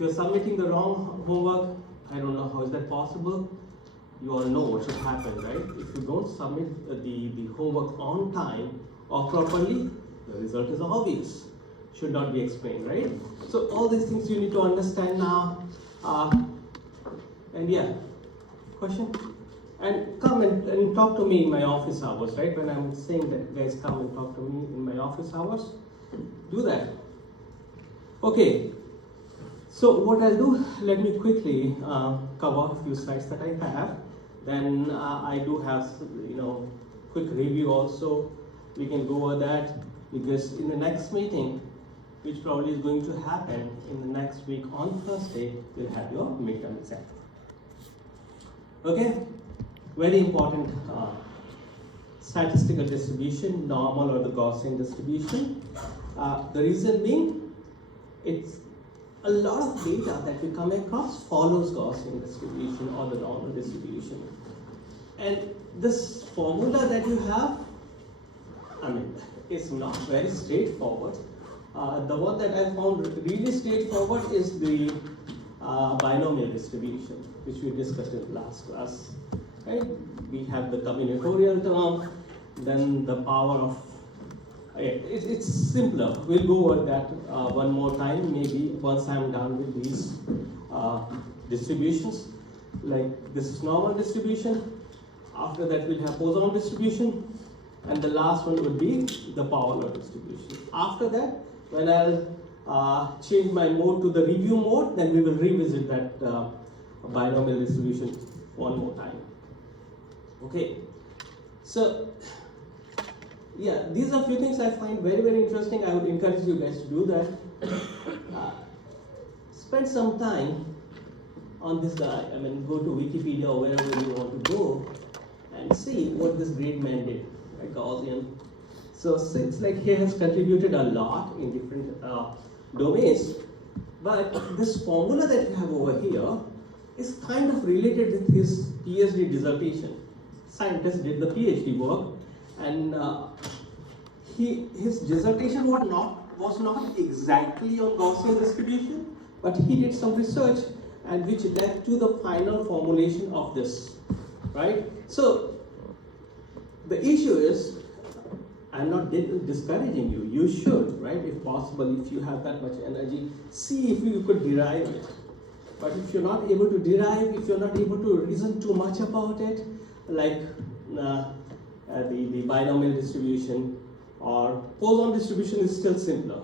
If you're submitting the wrong homework, I don't know how is that possible. You all know what should happen, right? If you don't submit the homework on time or properly, the result is obvious. Should not be explained, right? So all these things you need to understand now. And yeah, question? And come and talk to me in my office hours, right? When I'm saying that, guys, come and talk to me in my office hours. Do that. Okay. So what I'll do, let me quickly cover a few slides that I have. Then I do have, quick review also. We can go over that because in the next meeting, which probably is going to happen in the next week on Thursday, you'll have your midterm exam. Okay, very important statistical distribution, normal or the Gaussian distribution. The reason being, it's a lot of data that we come across follows Gaussian distribution or the normal distribution. And this formula that you have, it's not very straightforward. The one that I found really straightforward is the binomial distribution, which we discussed in the last class. Right? We have the combinatorial term, then the power of. It's simpler. We'll go over that one more time, maybe once I'm done with these distributions. Like this is normal distribution. After that, we'll have Poisson distribution, and the last one would be the power law distribution. After that, when I'll change my mode to the review mode, then we will revisit that binomial distribution one more time. Okay, so yeah, these are few things I find very, very interesting. I would encourage you guys to do that. Spend some time on this guy. Go to Wikipedia or wherever you want to go and see what this great man did, like Gaussian. So since like he has contributed a lot in different domains, but this formula that you have over here is kind of related with his PhD dissertation. Scientist did the PhD work, and his dissertation was not exactly on Gaussian distribution, but he did some research and which led to the final formulation of this, right? So the issue is, I'm not discouraging you. You should, right? If possible, if you have that much energy, see if you could derive it. But if you're not able to derive, if you're not able to reason too much about it, like the binomial distribution or Poisson distribution is still simpler.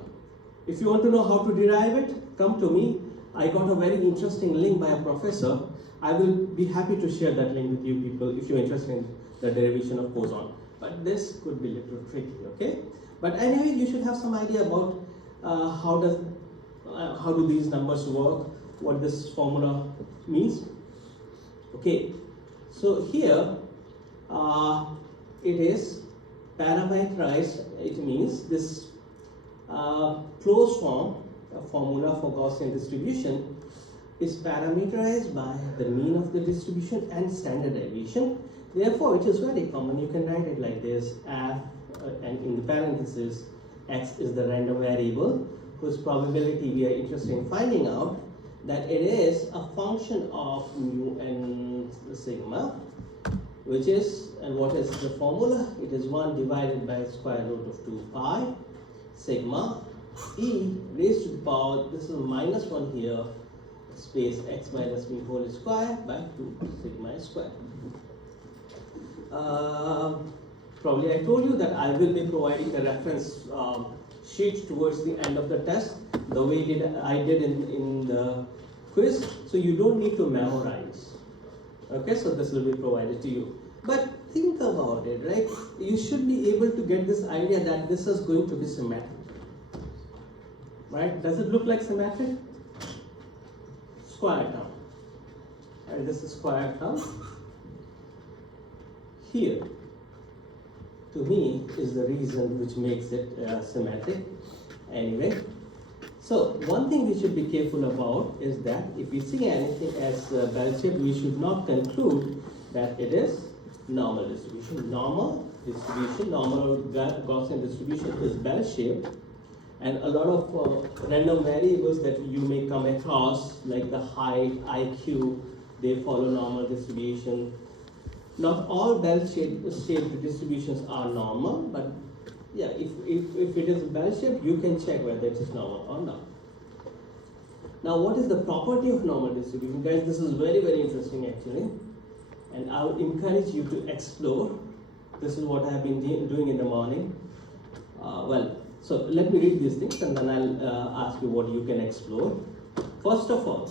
If you want to know how to derive it, come to me. I got a very interesting link by a professor. I will be happy to share that link with you people if you're interested in the derivation of Poisson. But this could be a little tricky, okay? But anyway, you should have some idea about how do these numbers work, what this formula means. Okay, so here it is parameterized. It means this closed form, a formula for Gaussian distribution, is parameterized by the mean of the distribution and standard deviation. Therefore, it is very common. You can write it like this: f, and in the parentheses, x is the random variable whose probability we are interested in finding out. That it is a function of mu and sigma, which is, and what is the formula? It is 1 divided by square root of 2 pi sigma e raised to the power, this is minus 1 here, space x minus b whole square by 2 sigma square. Probably I told you that I will be providing a reference sheet towards the end of the test, the way I did in the quiz, so you don't need to memorize. Okay, so this will be provided to you. But think about it, right? You should be able to get this idea that this is going to be symmetric. Right? Does it look like symmetric? Square term. And this is square term. Here, to me, is the reason which makes it symmetric. Anyway, so one thing we should be careful about is that if we see anything as bell-shaped, we should not conclude that it is normal distribution. Normal distribution, normal Gaussian distribution is bell-shaped, And a lot of random variables that you may come across, like the height, IQ, they follow normal distribution. Not all bell-shaped distributions are normal, but yeah, if it is bell-shaped, you can check whether it is normal or not. Now, what is the property of normal distribution? Guys, this is very, very interesting actually. And I would encourage you to explore. This is what I have been doing in the morning. So let me read these things and then I'll ask you what you can explore. First of all,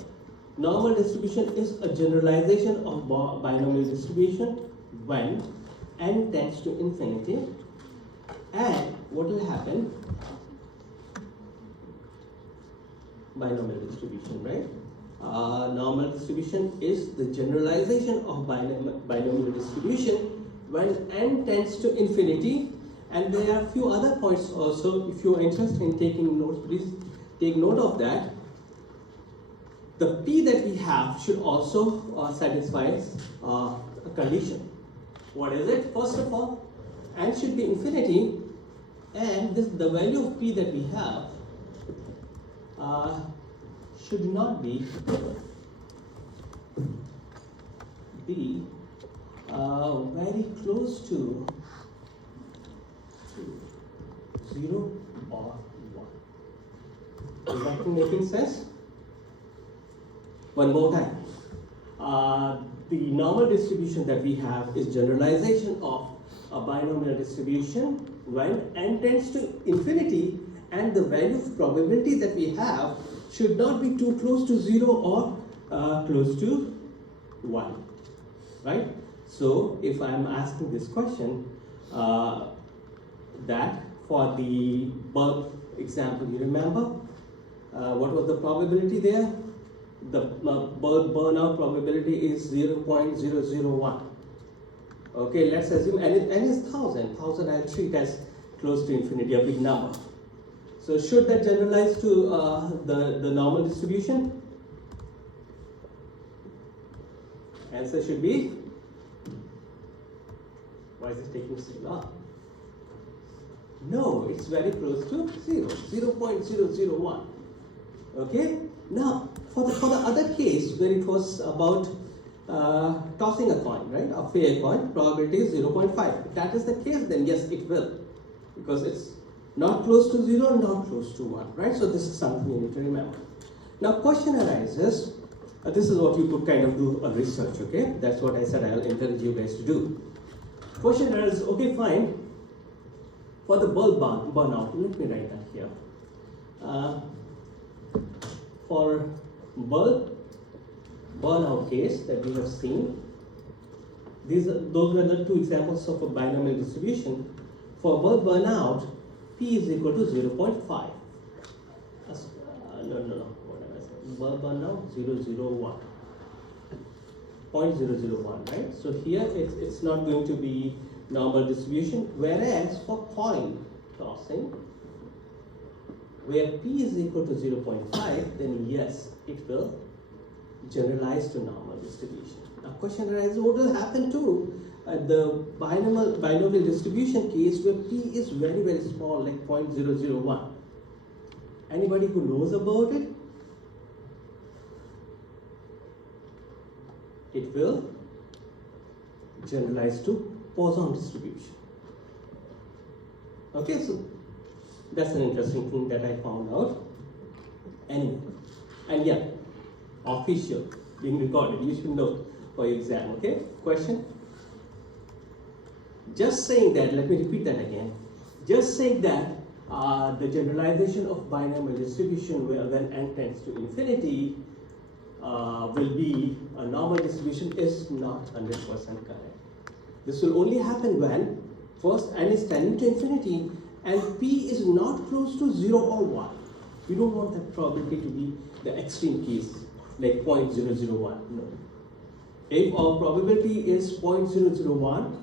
normal distribution is a generalization of binomial distribution when n tends to infinity. And what will happen? Binomial distribution, right? Normal distribution is the generalization of binomial distribution when n tends to infinity. And there are a few other points also. If you are interested in taking notes, please take note of that. The p that we have should also satisfy a condition. What is it? First of all, n should be infinity, and the value of p that we have should not be very close to 0 or 1. Is that making sense? One more time. The normal distribution that we have is generalization of a binomial distribution when n tends to infinity, and the value of probability that we have should not be too close to 0 or close to 1, right? So if I am asking this question, that for the bulb example, you remember what was the probability there? The bulb burnout probability is 0.001. Okay, let's assume n is 1000. 1000 I'll treat as close to infinity, a big number. So should that generalize to the normal distribution? Answer should be, why is it taking so long? No, it's very close to 0, 0.001. Okay? Now, for the other case where it was about tossing a coin, right? A fair coin, probability is 0.5. If that is the case, then yes, it will. Because it's not close to 0, not close to 1, right? So this is something you need to remember. Now, question arises, this is what you could kind of do a research, okay? That's what I said I'll encourage you guys to do. Question arises, okay, fine. For the bulb burnout, let me write that here. For bulb burnout case that we have seen, those were the two examples of a binomial distribution. For bulb burnout, p is equal to 0.5. What am I saying? Bulb burnout 0.001, right? So here it's not going to be normal distribution, whereas for coin tossing, where p is equal to 0.5, then yes, it will generalize to normal distribution. Now question arises, what will happen to the binomial distribution case where p is very, very small, like 0.001? Anybody who knows about it? It will generalize to Poisson distribution. Okay, so that's an interesting thing that I found out. Anyway, and yeah, official, being recorded, you should know for your exam, okay? Question? Just saying that, let me repeat that again. Just saying that the generalization of binomial distribution when n tends to infinity will be a normal distribution is not 100% correct. This will only happen when first n is tending to infinity and p is not close to 0 or 1. We don't want that probability to be the extreme case, like 0.001. No. If our probability is 0.001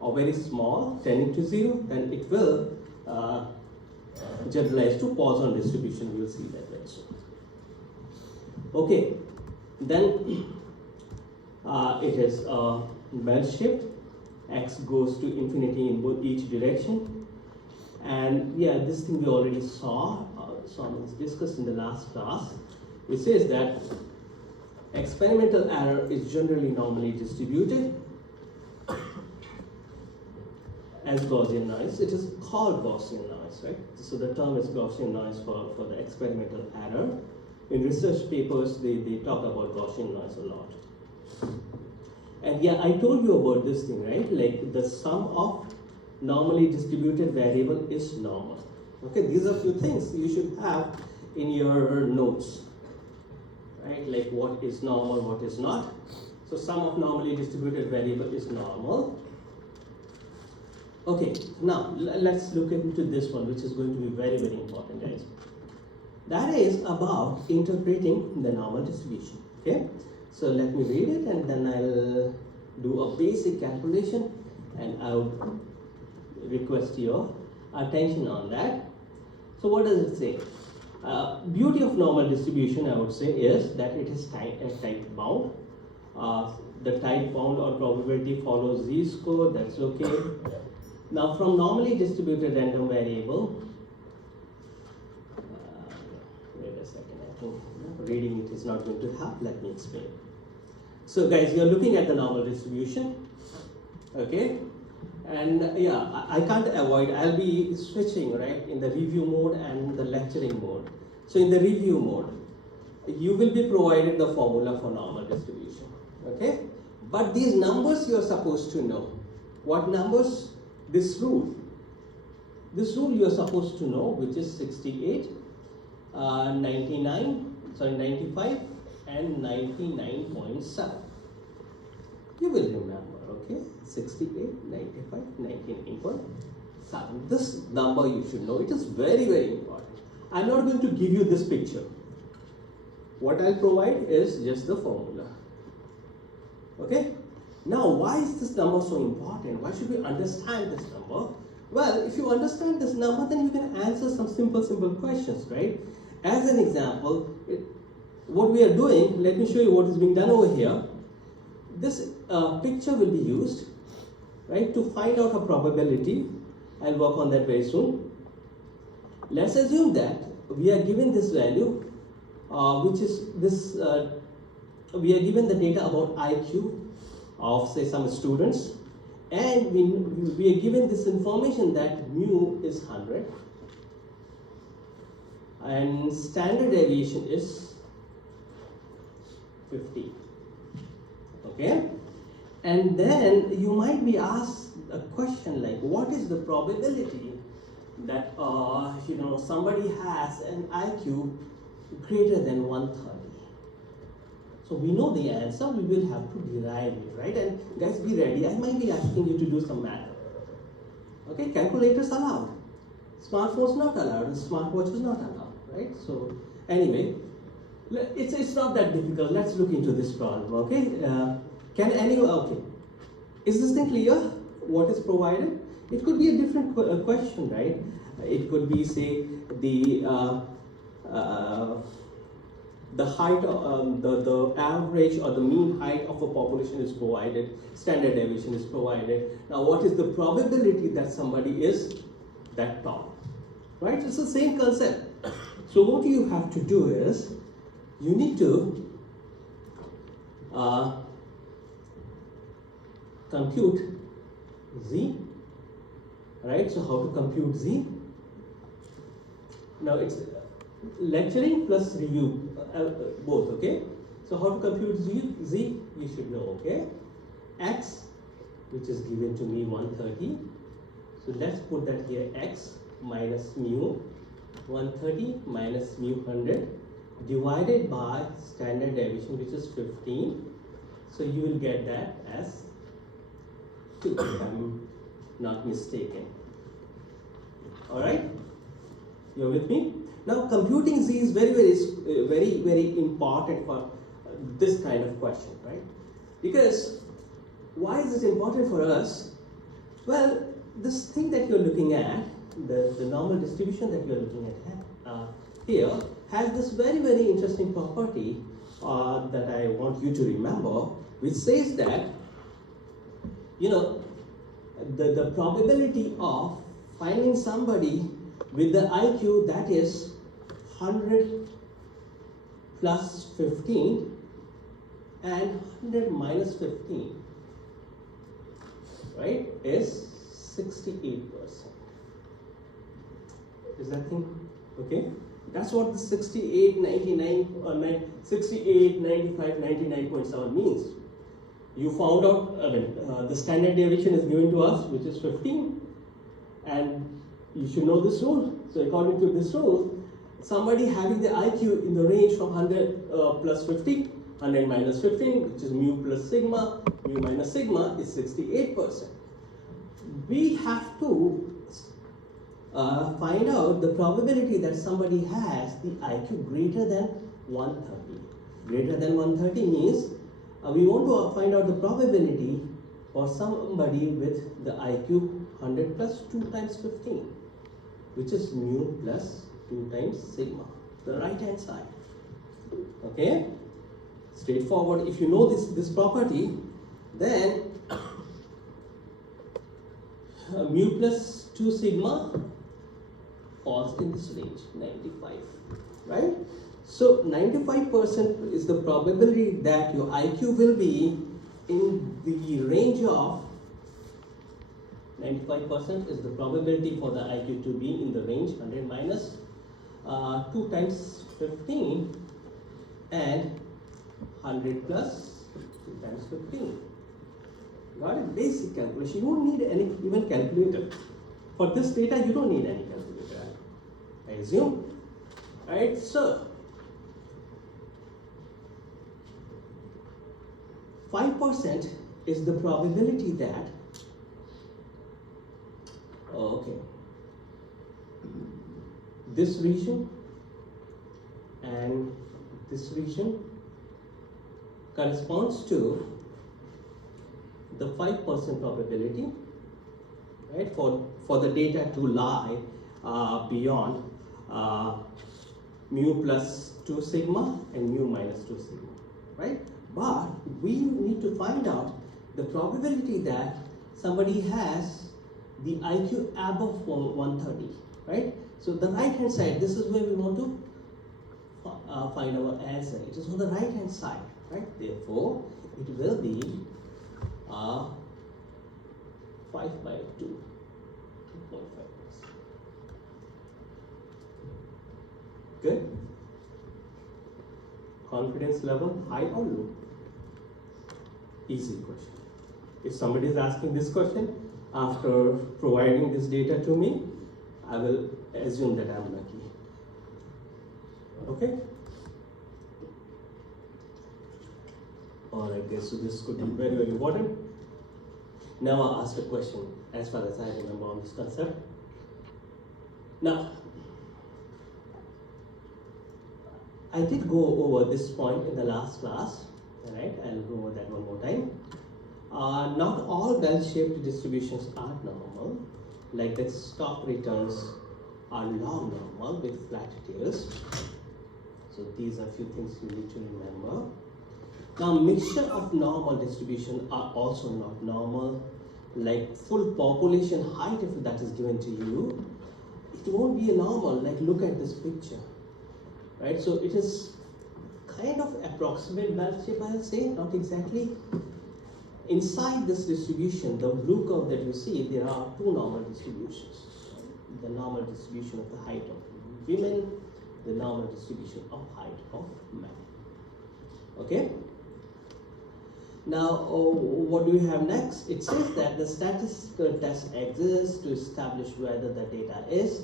or very small, tending to 0, then it will generalize to Poisson distribution. We will see that very soon. Okay, then it is bell shaped. X goes to infinity in each direction. And yeah, this thing we already saw. discussed in the last class, which says that experimental error is generally normally distributed as Gaussian noise. It is called Gaussian noise, right? So the term is Gaussian noise for the experimental error. In research papers, they talk about Gaussian noise a lot. And yeah, I told you about this thing, right? Like the sum of normally distributed variable is normal. Okay, these are few things you should have in your notes, right? Like what is normal, what is not. So sum of normally distributed variable is normal. Okay, now let's look into this one, which is going to be very, very important, guys. That is about interpreting the normal distribution. Okay, so let me read it and then I'll do a basic calculation and I would request your attention on that. So what does it say? Beauty of normal distribution, I would say, is that it is type bound. The type bound or probability follows z-score, that's okay. Now from normally distributed random variable, wait a second, I think reading it is not going to help, let me explain. So guys, you're looking at the normal distribution, okay? And yeah, I can't avoid, I'll be switching, right, in the review mode and the lecturing mode. So in the review mode, you will be provided the formula for normal distribution, okay? But these numbers you're supposed to know. What numbers? This rule you are supposed to know, which is 68, 95 and 99.7. You will remember, okay? 68, 95, 99.7. This number you should know. It is very, very important. I'm not going to give you this picture. What I'll provide is just the formula. Okay? Now, why is this number so important? Why should we understand this number? Well, if you understand this number, then you can answer some simple questions, right? As an example, what we are doing, let me show you what is being done over here. This picture will be used, right, to find out a probability. I'll work on that very soon. Let's assume that we are given this value, which is this, we are given the data about IQ of say some students, and we are given this information that mu is 100 and standard deviation is 50. Okay, and then you might be asked a question like, what is the probability that somebody has an IQ greater than 130? So we know the answer, we will have to derive it, right? And guys, be ready, I might be asking you to do some math. Okay, calculators allowed, smartphones not allowed, and smartwatches not allowed, right? So anyway, it's not that difficult. Let's look into this problem, okay? Okay, is this thing clear? What is provided? It could be a different question, right? It could be, say, the height, the average or the mean height of a population is provided, standard deviation is provided. Now, what is the probability that somebody is that tall, right? It's the same concept. So what you have to do is, you need to compute z, right? So how to compute z? Now it's lecturing plus review, both, okay? So how to compute z, you should know, okay? X, which is given to me 130. So let's put that here, x minus mu 130 minus mu 100 divided by standard deviation, which is 15. So you will get that as 2, if I'm not mistaken. Alright? You're with me? Now computing z is very important for this kind of question, right? Because why is it important for us? Well, this thing that you're looking at, the normal distribution that you're looking at here, has this very interesting property that I want you to remember, which says that, you know, the probability of finding somebody with the IQ that is 100 plus 15 and 100 minus 15, right, is 68%. Is that thing okay? That's what the 68, 99, 68, 95, 99.7 means. You found out, the standard deviation is given to us, which is 15, and you should know this rule. So according to this rule, somebody having the IQ in the range from 100 plus 50, 100 minus 15, which is mu plus sigma, mu minus sigma, is 68%. We have to find out the probability that somebody has the IQ greater than 130. Greater than 130 means we want to find out the probability for somebody with the IQ 100 plus 2 times 15, which is mu plus 2 times sigma, the right hand side. Okay? Straightforward. If you know this property, then mu plus 2 sigma falls in this range, 95, right? So 95% is the probability that your IQ will be in the range of 95% is the probability for the IQ to be in the range 100 minus 2 times 15 and 100 plus 2 times 15. Got it? Basic calculation. You don't need any even calculator. For this data, you don't need any calculator, I assume. Right? So 5% is the probability that, this region and this region corresponds to the 5% probability, right, for the data to lie beyond mu plus 2 sigma and mu minus 2 sigma, right? But we need to find out the probability that somebody has the IQ above 130, right? So the right hand side, this is where we want to find our answer. It is on the right hand side, right? Therefore, it will be 5 by 2, 2.5. Good? Confidence level, high or low? Easy question. If somebody is asking this question after providing this data to me, I will assume that I am lucky. Okay? Alright guys, so this could be very, very important. Now I'll ask a question as far as I remember on this concept. Now, I did go over this point in the last class, alright? I'll go over that one more time. Not all bell-shaped distributions are normal, like the stock returns are log normal with flat tails. So these are a few things you need to remember. Now, mixture of normal distribution are also not normal, like full population height, if that is given to you, it won't be a normal, like look at this picture, right? So it is kind of approximate bell shape, I'll say, not exactly. Inside this distribution, the blue curve that you see, there are two normal distributions. The normal distribution of the height of women, the normal distribution of height of men. Okay? Now, what do we have next? It says that the statistical test exists to establish whether the data is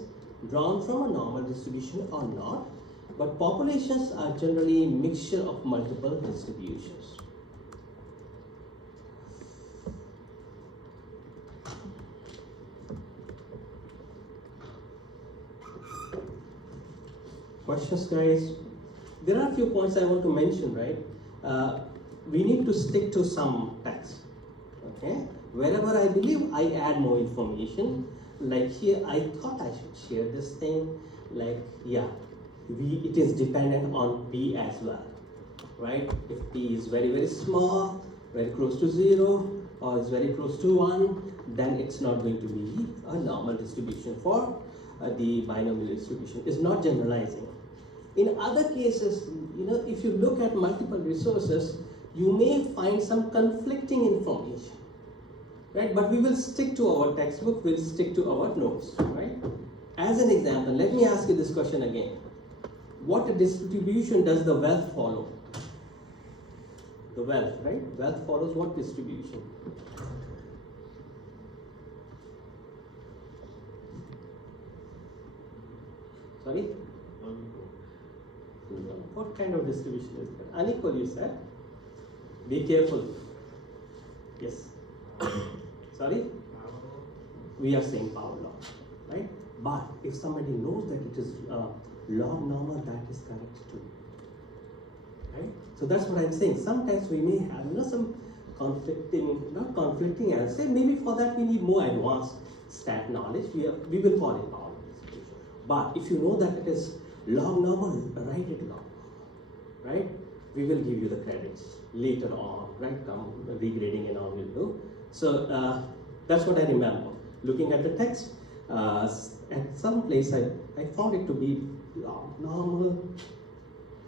drawn from a normal distribution or not, but populations are generally a mixture of multiple distributions. Questions, guys? There are a few points I want to mention, right? We need to stick to some text, okay? Wherever I believe I add more information, like here, I thought I should share this thing, like, yeah, it is dependent on P as well, right? If P is very, very small, very close to 0, or is very close to 1, then it's not going to be a normal distribution for the binomial distribution. It's not generalizing. In other cases, if you look at multiple resources, you may find some conflicting information, right? But we will stick to our textbook, we'll stick to our notes, right? As an example, let me ask you this question again. What distribution does the wealth follow? The wealth, right? Wealth follows what distribution? Sorry? What kind of distribution is that? Unequal, you said? Be careful. Yes. Sorry? We are saying power law, right? But if somebody knows that it is log normal, that is correct too. Right? So that's what I'm saying. Sometimes we may have some not conflicting answer. Maybe for that we need more advanced stat knowledge. We will call it power distribution. But if you know that it is log normal, write it log, right? We will give you the credits later on, right? Come regrading and all will do. So that's what I remember. Looking at the text, at some place I found it to be log normal.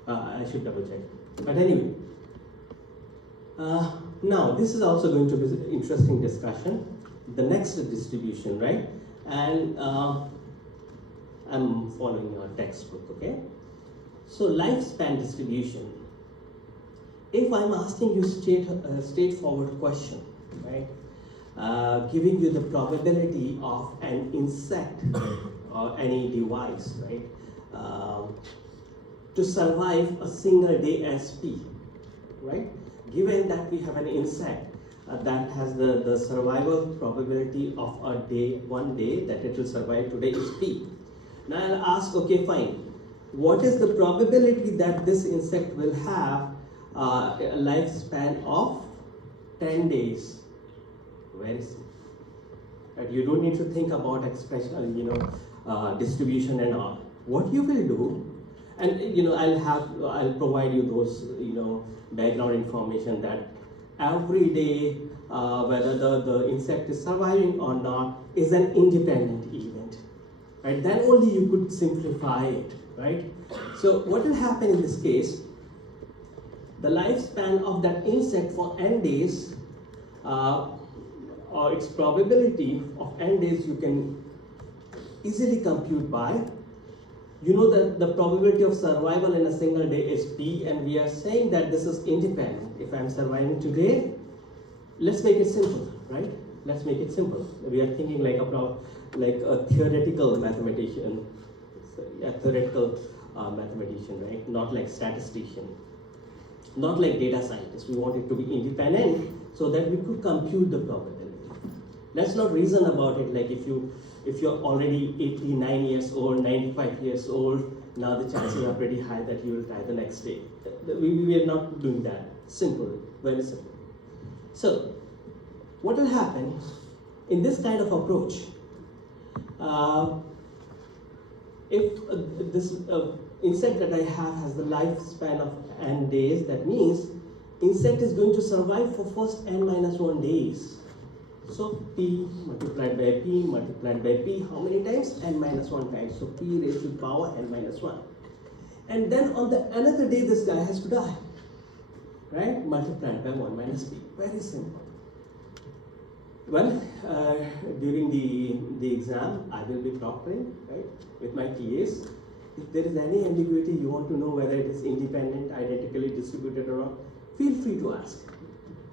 I should double check. But anyway, now this is also going to be an interesting discussion. The next distribution, right? And I'm following your textbook, okay? So lifespan distribution. If I'm asking you straightforward question, right? Giving you the probability of an insect or any device, right? To survive a single day as P, right? Given that we have an insect that has the survival probability of a day, 1 day that it will survive today is P. Now I'll ask, okay, fine. What is the probability that this insect will have a lifespan of 10 days? Very simple. Right? You don't need to think about expression, distribution and all. What you will do, and I'll provide you those background information that every day whether the insect is surviving or not is an independent event, right? Then only you could simplify it, right? So what will happen in this case? The lifespan of that insect for n days, or its probability of n days, you can easily compute by. You know that the probability of survival in a single day is P, and we are saying that this is independent. If I'm surviving today, let's make it simple, right? Let's make it simple. We are thinking like a theoretical mathematician, right? Not like statistician, not like data scientist. We want it to be independent so that we could compute the probability. Let's not reason about it like if you're already 89 years old, 95 years old, now the chances are pretty high that you will die the next day. We are not doing that. Simple, very simple. So, what will happen in this kind of approach? If this insect that I have has the lifespan of n days, that means insect is going to survive for first n minus 1 days. So P multiplied by P, how many times? N minus 1 times. So P raised to the power n minus 1. And then on the another day, this guy has to die, right? Multiplied by 1 minus P. Very simple. Well, during the exam, I will be proctoring, right, with my TAs. If there is any ambiguity, you want to know whether it is independent, identically distributed or not, feel free to ask,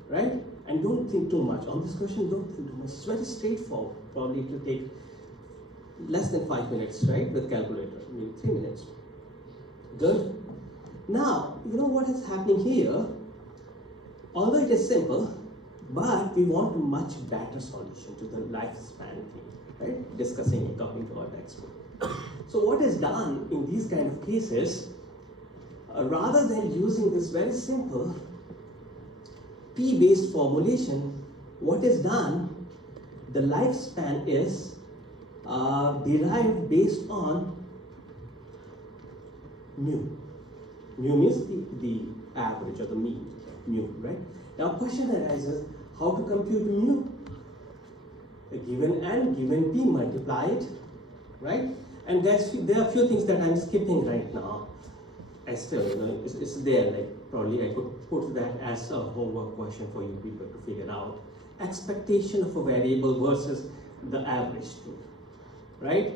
right? And don't think too much. On this question, don't think too much. It's very straightforward. Probably it will take less than 5 minutes, right, with calculator, maybe 3 minutes. Good? Now, you know what is happening here? Although it is simple, but we want a much better solution to the lifespan thing, right? Discussing according to our textbook. So what is done in these kind of cases, rather than using this very simple P-based formulation, what is done, the lifespan is derived based on mu. Mu means the average or the mean, mu, right? Now question arises, how to compute mu? A given n, given p, multiply it, right? And there are a few things that I'm skipping right now. I still, it's there, like probably I could put that as a homework question for you people to figure out. Expectation of a variable versus the average true, right?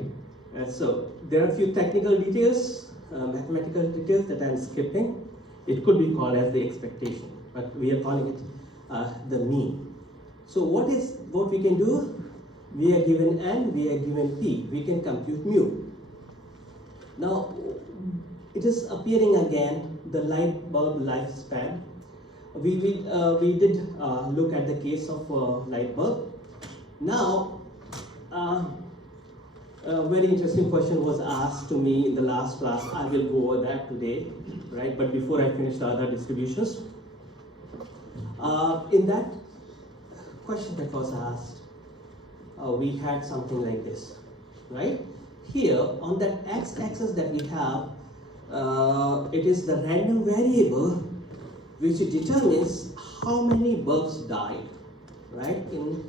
So there are a few technical details, mathematical details that I'm skipping. It could be called as the expectation, but we are calling it the mean. So what we can do? We are given n, we are given p. We can compute mu. Now, it is appearing again, the light bulb lifespan. We did look at the case of light bulb. Now, a very interesting question was asked to me in the last class. I will go over that today, right? But before I finish the other distributions, in that question that was asked, we had something like this, right? Here on that x-axis that we have, it is the random variable which determines how many bulbs died, right, in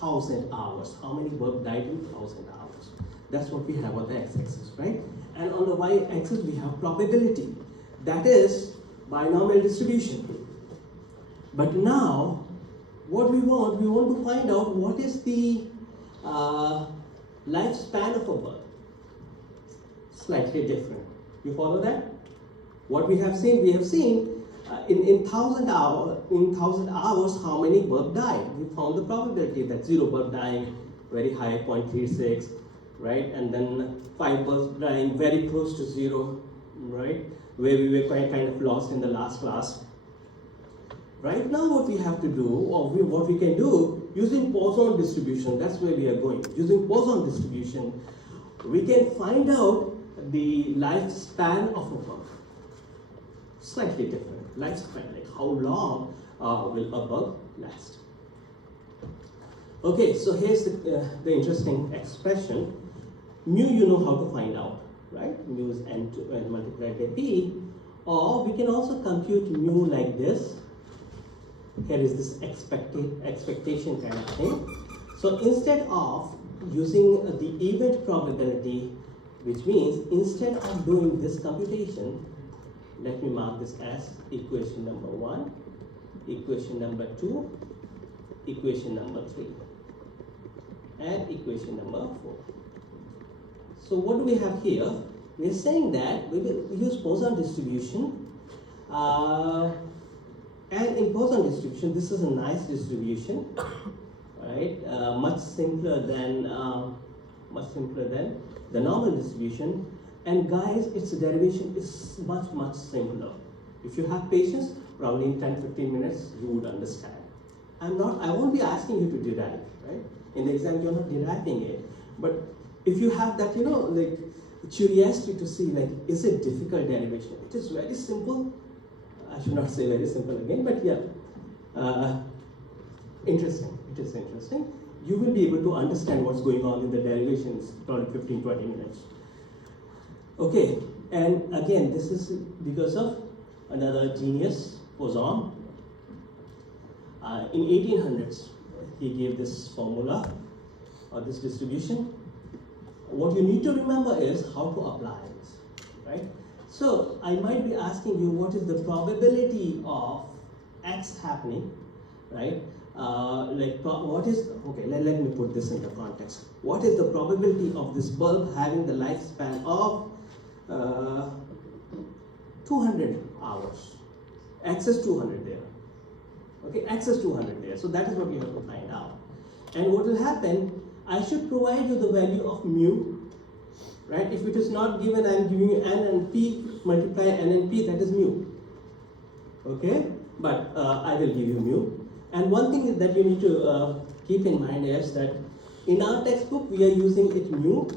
1,000 hours. How many bulbs died in 1,000 hours? That's what we have on the x-axis, right? And on the y-axis we have probability. That is binomial distribution. But now, what we want to find out what is the lifespan of a bulb. Slightly different. You follow that? What we have seen in 1,000 hours, how many bulbs died? We found the probability that 0 bulb dying very high, 0.36, right? And then 5 bulbs dying very close to 0, right? Where we were kind of lost in the last class. Right now what we have to do, or what we can do, using Poisson distribution, that's where we are going. Using Poisson distribution, we can find out the lifespan of a bulb. Slightly different. Lifespan, like how long will a bulb last? Okay, so here's the interesting expression. Mu you know how to find out, right? Mu is n multiplied by p. Or we can also compute mu like this. Here is this expectation kind of thing. So instead of using the event probability, which means instead of doing this computation, let me mark this as equation number 1, equation number 2, equation number 3, and equation number 4. So what do we have here? We are saying that we will use Poisson distribution. And in Poisson distribution, this is a nice distribution, right? Much simpler than the normal distribution. And guys, its derivation is much simpler. If you have patience, probably in 10-15 minutes you would understand. I won't be asking you to derive, right? In the exam, you're not deriving it. But if you have that, like curiosity to see, like, is it difficult derivation? It is very simple. I should not say very simple again, but yeah, interesting. It is interesting. You will be able to understand what's going on in the derivations probably 15-20 minutes. Okay, and again, this is because of another genius, Poisson. In 1800s, he gave this formula or this distribution. What you need to remember is how to apply it, right? So I might be asking you what is the probability of X happening, right? What is, okay, let me put this in the context. What is the probability of this bulb having the lifespan of 200 hours? X is 200 there. Okay, X is 200 there. So that is what we have to find out. And what will happen, I should provide you the value of mu. Right? If it is not given, I am giving you n and p, multiply n and p, that is mu. Okay? But I will give you mu. And one thing that you need to keep in mind is that in our textbook we are using it mu,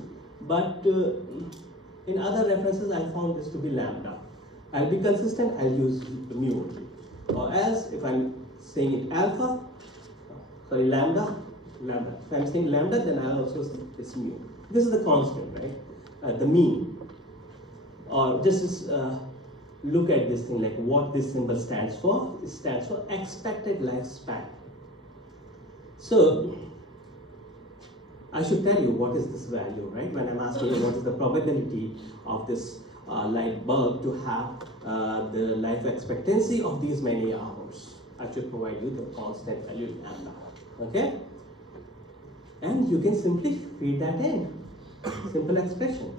but in other references I found this to be lambda. I'll be consistent, I'll use mu. Or else, if I'm saying it lambda. If I'm saying lambda, then I'll also say it's mu. This is the constant, right? The mean, or just look at this thing, like what this symbol stands for. It stands for expected lifespan. So I should tell you what is this value, right? When I'm asking you what is the probability of this light bulb to have the life expectancy of these many hours. I should provide you the constant value lambda. Okay? And you can simply feed that in. Simple expression.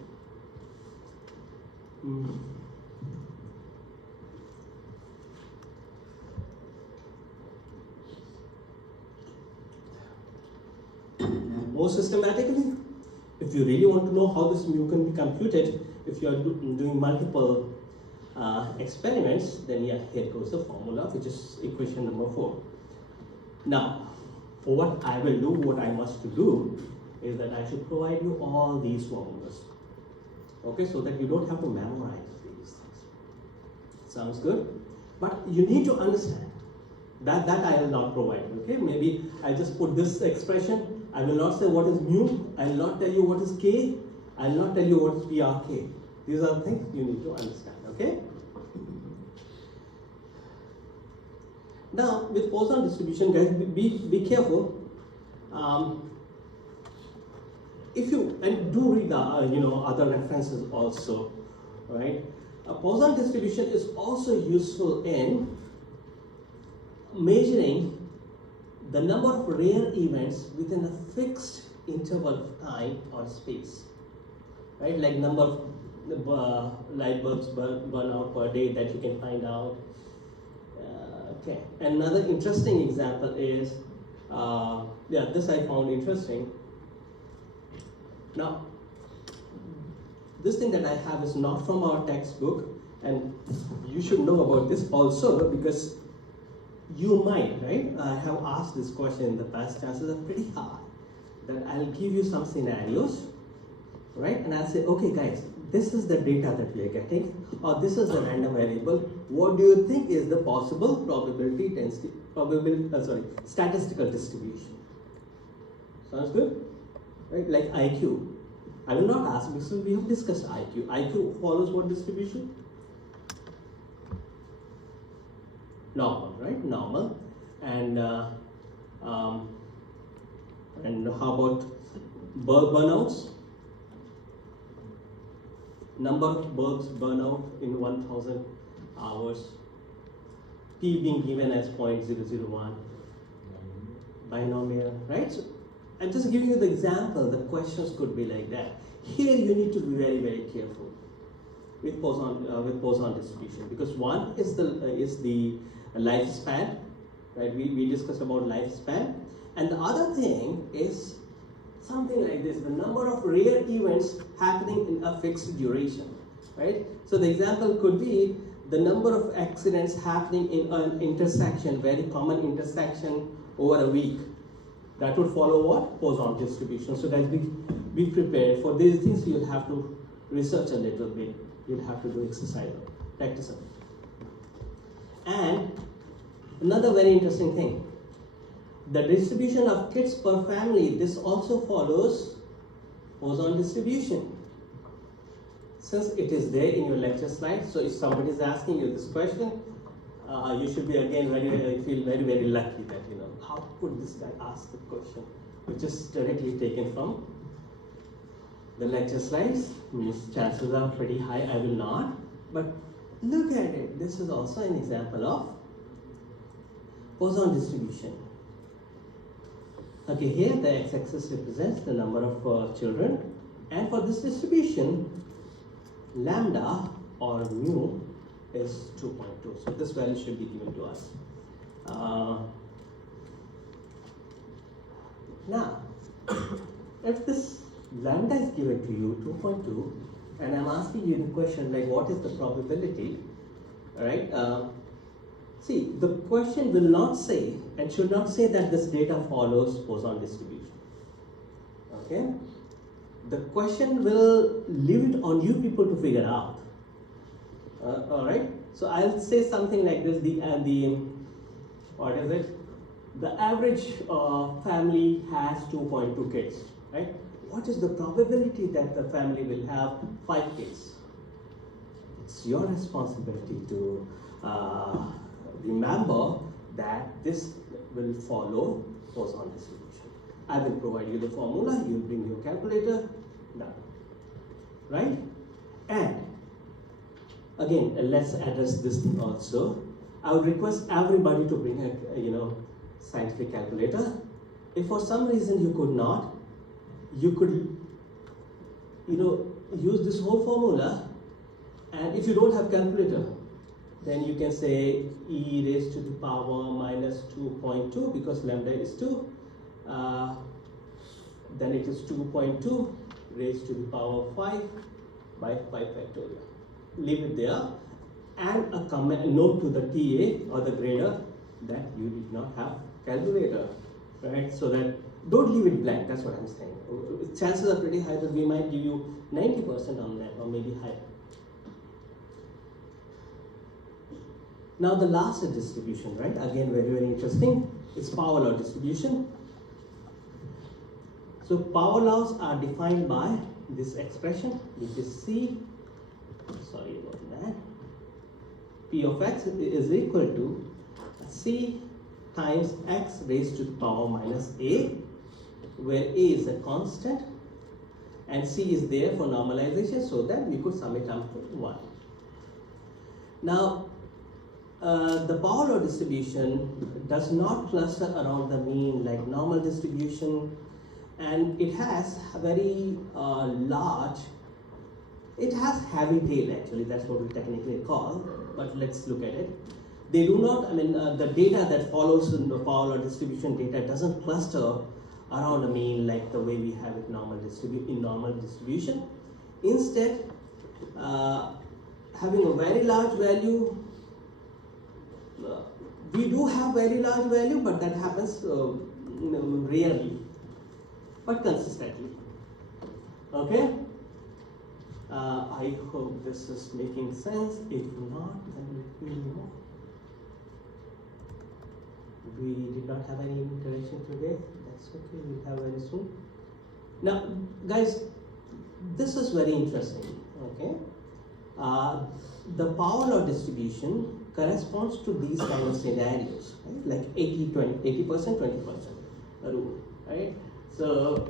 More systematically, if you really want to know how this mu can be computed, if you are doing multiple experiments, then yeah, here goes the formula, which is equation number 4. Now, for what I will do, what I must do, is that I should provide you all these formulas. Okay, so that you don't have to memorize these things. Sounds good? But you need to understand that I will not provide. Okay, maybe I just put this expression. I will not say what is mu. I will not tell you what is k. I will not tell you what is PRK. These are the things you need to understand. Okay. Now, with Poisson distribution, guys, be careful. If you and do read the other references also, right? A Poisson distribution is also useful in measuring the number of rare events within a fixed interval of time or space, right? Like number of light bulbs burn out per day that you can find out. Okay. Another interesting example is, this I found interesting. Now, this thing that I have is not from our textbook, and you should know about this also because you might, right? I have asked this question in the past, chances are pretty high that I'll give you some scenarios, right? And I'll say, okay guys, this is the data that we are getting, or this is the random variable. What do you think is the possible probability density, statistical distribution? Sounds good? Right? Like IQ. I will not ask because we have discussed IQ. IQ follows what distribution? Normal, right? Normal. And how about bulb burnouts? Number of bulbs burn out in 1000 hours. P being given as 0.001. Binomial, right? So I'm just giving you the example. The questions could be like that. Here you need to be very, very careful with Poisson distribution, because one is the lifespan, right? We discussed about lifespan, and the other thing is something like this: the number of rare events happening in a fixed duration, right? So the example could be the number of accidents happening in an intersection, very common intersection over a week. That would follow what? Poisson distribution. So guys, be prepared for these things. You'll have to research a little bit. You'll have to do exercise, practice it. And another very interesting thing, the distribution of kids per family, this also follows Poisson distribution. Since it is there in your lecture slide, so if somebody is asking you this question, you should be again feel very, very lucky that, how could this guy ask the question, which is directly taken from the lecture slides. Chances are pretty high I will not, but look at it. This is also an example of Poisson distribution. Okay, here the x-axis represents the number of children, and for this distribution, lambda or mu is 2.2. So this value should be given to us. Now, if this lambda is given to you, 2.2, and I'm asking you the question like, what is the probability? All right. See, the question will not say and should not say that this data follows Poisson distribution. Okay. The question will leave it on you people to figure out. All right. So I'll say something like this: what is it? The average family has 2.2 kids, right? What is the probability that the family will have 5 kids? It's your responsibility to remember that this will follow Poisson distribution. I will provide you the formula, you bring your calculator, done. Right? And Again, let's address this thing also. I would request everybody to bring a scientific calculator. If for some reason you could not, you could use this whole formula, and if you don't have calculator, then you can say e raised to the power minus 2.2 because lambda is 2. Then it is 2.2 raised to the power 5 by 5 factorial. Leave it there, and a comment note to the TA or the grader that you did not have calculator, right? So that don't leave it blank. That's what I'm saying. Chances are pretty high that we might give you 90% on that, or maybe higher. Now the last distribution, right? Again, very, very interesting. It's power law distribution. So power laws are defined by this expression, which is C, sorry about that, P of x is equal to C times x raised to the power minus A, where A is a constant and C is there for normalization so that we could sum it up to 1. Now, the power law distribution does not cluster around the mean like normal distribution, and it has a very large, it has heavy tail actually, that's what we technically call, but let's look at it. They do not, the data that follows in the power law distribution data doesn't cluster around a mean like the way we have it in normal distribution. Instead, having a very large value, we do have very large value, but that happens rarely, but consistently. Okay? I hope this is making sense. If not, then let me know. We did not have any interaction today. That's okay, we'll have very soon. Now, guys, this is very interesting. Okay? The power law distribution corresponds to these kind of scenarios, right? Like 80%, 20% rule, right? So,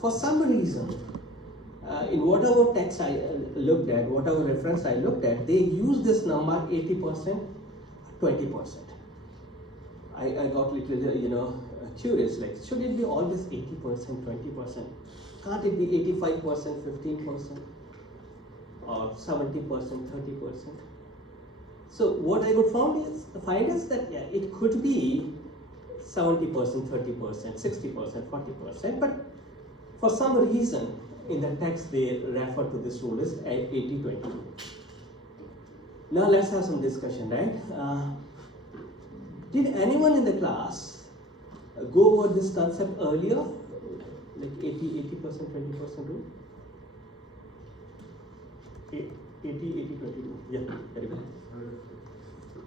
for some reason, in whatever text I looked at, whatever reference I looked at, they use this number 80%, 20%. I got little, curious, like, should it be always 80%, 20%? Can't it be 85%, 15%? Or 70%, 30%? So what I would find is that yeah, it could be 70%, 30%, 60%, 40%, but for some reason in the text they refer to this rule as 80-20. Now let's have some discussion, right? Did anyone in the class go over this concept earlier, like 80%, 20% rule? 80, 20 rule. Yeah, very good.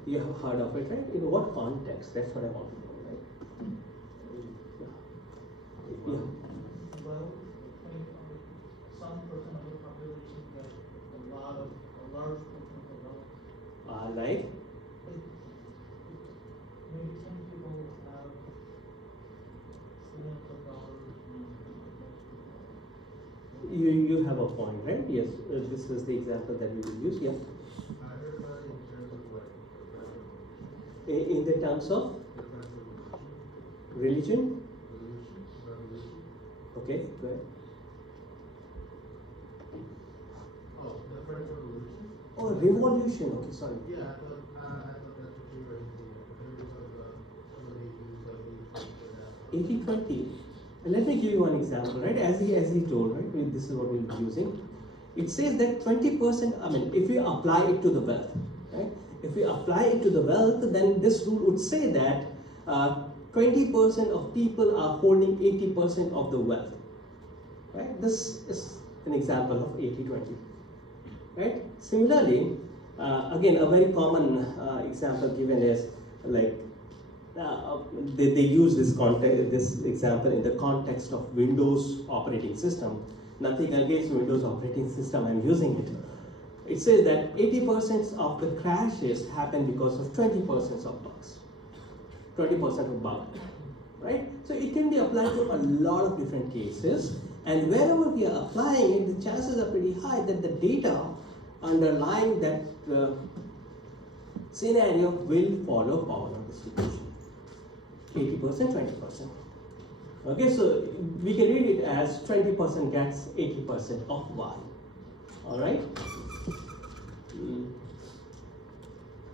You have heard of it, right? In what context? That's what I want to know, right? Yeah. Well, some percent of the population get a large portion of the wealth. Like? Maybe 10 people have trillions of dollars. You have a point, right? Yes, this is the example that we will use. Yeah. In the terms of religion? Okay, go ahead. Oh, the French Revolution? Oh, revolution. Okay, sorry. Yeah, I thought that's what you were saying. Some of the 80-20. Let me give you one example, right? As he told, right? This is what we'll be using. It says that 20%, if we apply it to the wealth, right? If we apply it to the wealth, then this rule would say that 20% of people are holding 80% of the wealth, right? This is an example of 80-20, right? Similarly, again, a very common example given is like, they use this example in the context of Windows operating system. Nothing against Windows operating system, I'm using it. It says that 80% of the crashes happen because of 20% of bugs. 20% of bug, right? So it can be applied to a lot of different cases, and wherever we are applying it, the chances are pretty high that the data underlying that scenario will follow power law distribution. 80%, 20%. Okay, so we can read it as 20% gets 80% of Y. Alright?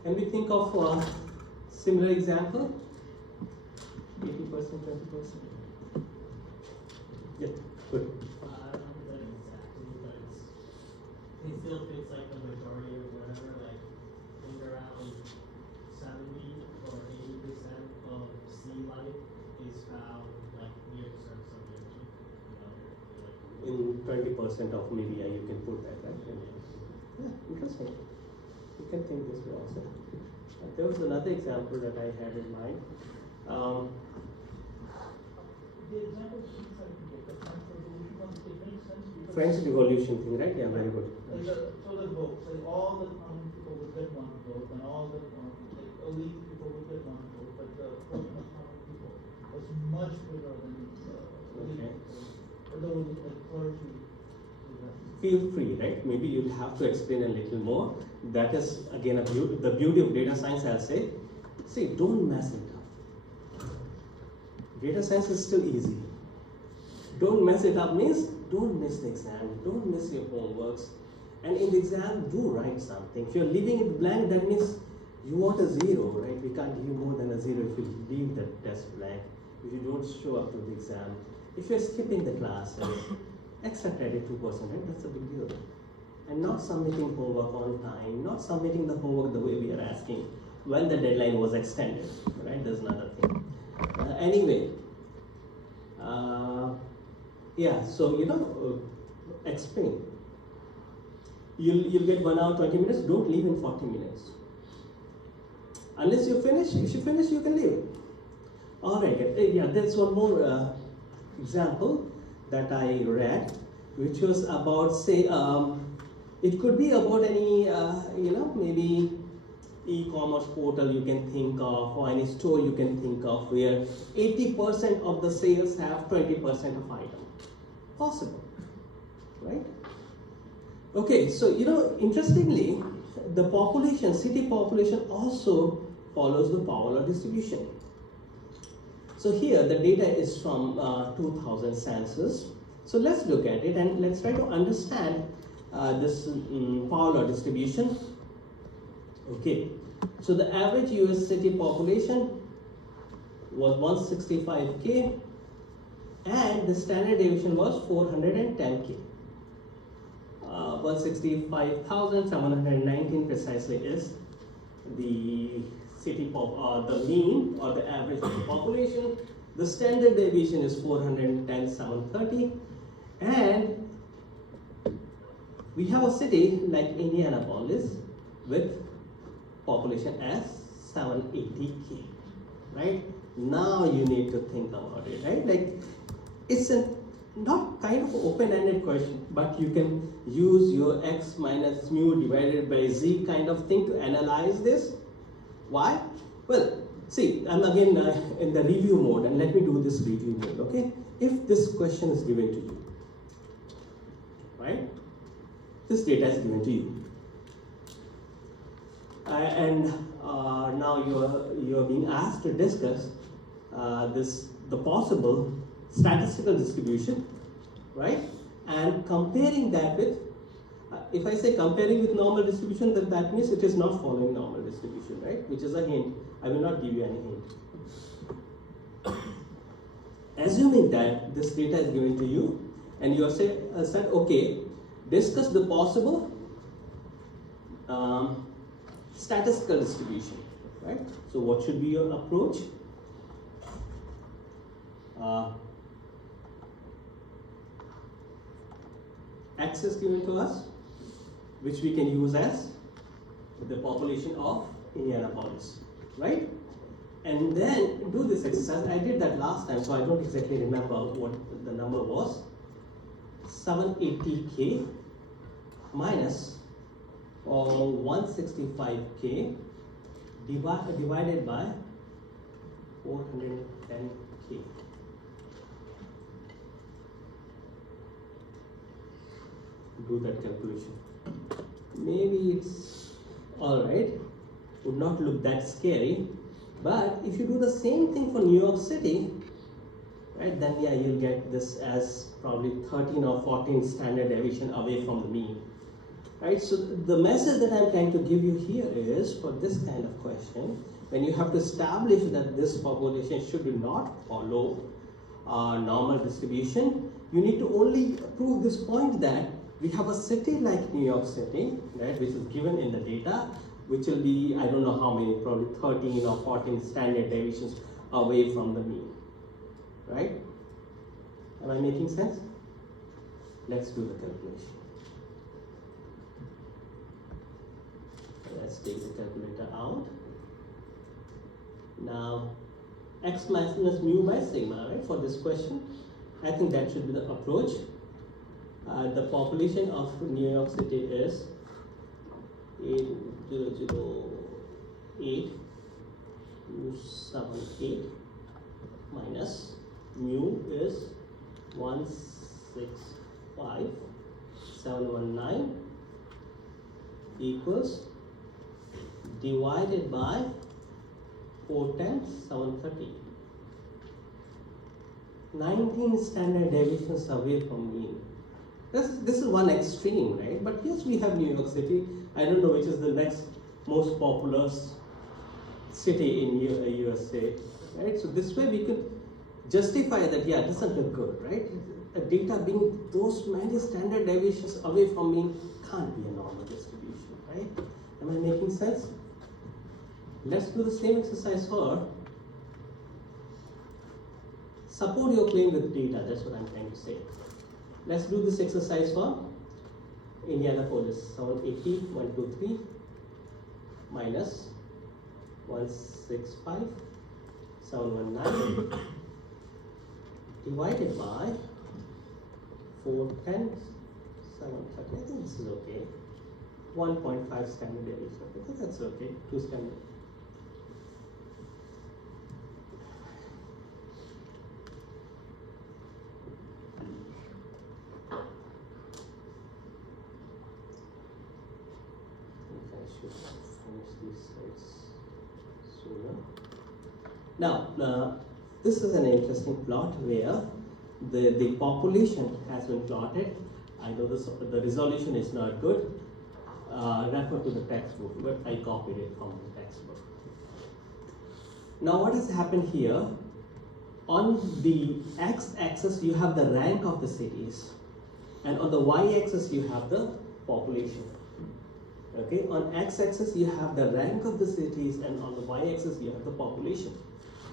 Can we think of a similar example? 80%, 20%. Yeah, good. I don't know that exactly, but it still fits like the majority of whatever, like I think around 70 or 80% of sea life is found like near the surface of the ocean. You know, like, In 20% of maybe you can put that, right? Yeah, interesting. You can think this way also. There was another example that I had in mind. The example sheets I can get, the French Revolution one, it makes sense because. French Revolution thing, right? Yeah, very good. Like so the votes, like all the common people would get one vote, and all the like elite people would get one vote, but the portion of common people was much bigger than elite Okay. people, or those like clergy. Feel free, right? Maybe you'll have to explain a little more. That is again the beauty of data science. I'll say, see, don't mess it up. Data science is still easy. Don't mess it up means don't miss the exam, don't miss your homeworks, and in the exam do write something. If you're leaving it blank, that means you want a 0, right? We can't give you more than a 0 if you leave the test blank, if you don't show up to the exam, if you're skipping the classes. Extra credit 2%, right? That's a big deal. And not submitting homework on time, not submitting the homework the way we are asking when the deadline was extended, right? There's another thing. Anyway, yeah, so explain. You'll get 1 hour, 20 minutes, don't leave in 40 minutes. Unless you finish, if you finish, you can leave. Alright, yeah, there's one more example that I read, which was about, say, it could be about any, maybe e-commerce portal you can think of, or any store you can think of, where 80% of the sales have 20% of item. Possible, right? Okay, so, interestingly, the population, city population also follows the power law distribution. So here the data is from 2000 census. So let's look at it and let's try to understand this power law distribution. Okay, so the average US city population was 165K and the standard deviation was 410K. 165,719 precisely is the the mean or the average population. The standard deviation is 410,730, and we have a city like Indianapolis with population as 780K. Right now, you need to think about it. Right, like it's a not kind of open-ended question, but you can use your x minus mu divided by z kind of thing to analyze this. Why? Well, see, I'm again in the review mode, and let me do this review mode, okay? If this question is given to you, right? This data is given to you. And now you're being asked to discuss the possible statistical distribution, right? And comparing that with, if I say comparing with normal distribution, then that means it is not following normal distribution, right? Which is a hint. I will not give you any hint. Assuming that this data is given to you, and you are said, okay, discuss the possible statistical distribution, right? So what should be your approach? X is given to us, which we can use as the population of Indianapolis, right? And then do this exercise. I did that last time, so I don't exactly remember what the number was. 780K minus 165K divided by 410K. Do that calculation. maybe it's alright, would not look that scary. But if you do the same thing for New York City, right, then yeah, you'll get this as probably 13 or 14 standard deviation away from the mean. Right, so the message that I'm trying to give you here is, for this kind of question, when you have to establish that this population should not follow normal distribution, you need to only prove this point that we have a city like New York City, right, which is given in the data, which will be, I don't know how many, probably 13 or 14 standard deviations away from the mean, right? Am I making sense? Let's do the calculation. Let's take the calculator out. Now, x minus mu by sigma, right, for this question. I think that should be the approach. The population of New York City is 8,008,278 minus mu is 165,719 equals divided by 410,730. 19 standard deviations away from mean. This is one extreme, right? But yes, we have New York City. I don't know which is the next most populous city in USA, right? So this way we could justify that, yeah, it doesn't look good, right? The data being those many standard deviations away from mean can't be a normal distribution, right? Am I making sense? Let's do the same exercise for support your claim with data. That's what I'm trying to say. Let's do this exercise for Indianapolis. 780, 123 minus 165, 719 divided by 410, 730. I think this is okay. 1.5 standard deviation. I think that's okay. 2 standard. Now, this is an interesting plot where the population has been plotted. I know the resolution is not good. Refer to the textbook, but I copied it from the textbook. Now, what has happened here? On the x-axis, you have the rank of the cities, and on the y-axis, you have the population. Okay, on x-axis, you have the rank of the cities, and on the y-axis, you have the population.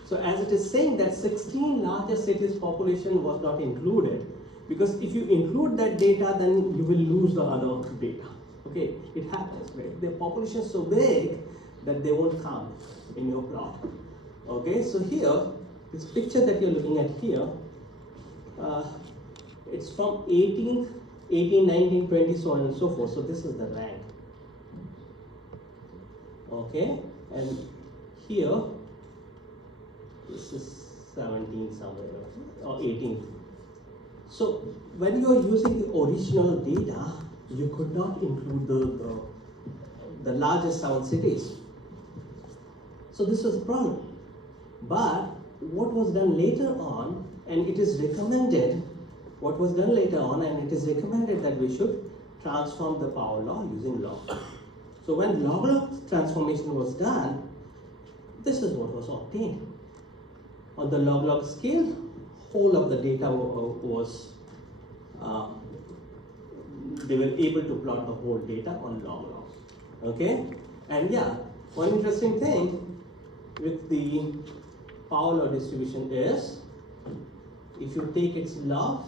So as it is saying that 16 largest cities population was not included, because if you include that data, then you will lose the other data. Okay, it happens, right? The population is so big that they won't count in your plot. Okay, so here, this picture that you're looking at here, it's from 18th, 18, 19, 20, so on and so forth. So this is the rank. Okay, and here, this is 17 somewhere, or 18. So when you are using the original data, you could not include the largest 7 cities. So this was a problem. But what was done later on, and it is recommended, what was done later on, and it is recommended that we should transform the power law using log. So when log transformation was done, this is what was obtained. On the log scale, whole of the data was, they were able to plot the whole data on log. Okay? And yeah, one interesting thing with the power law distribution is, if you take its log,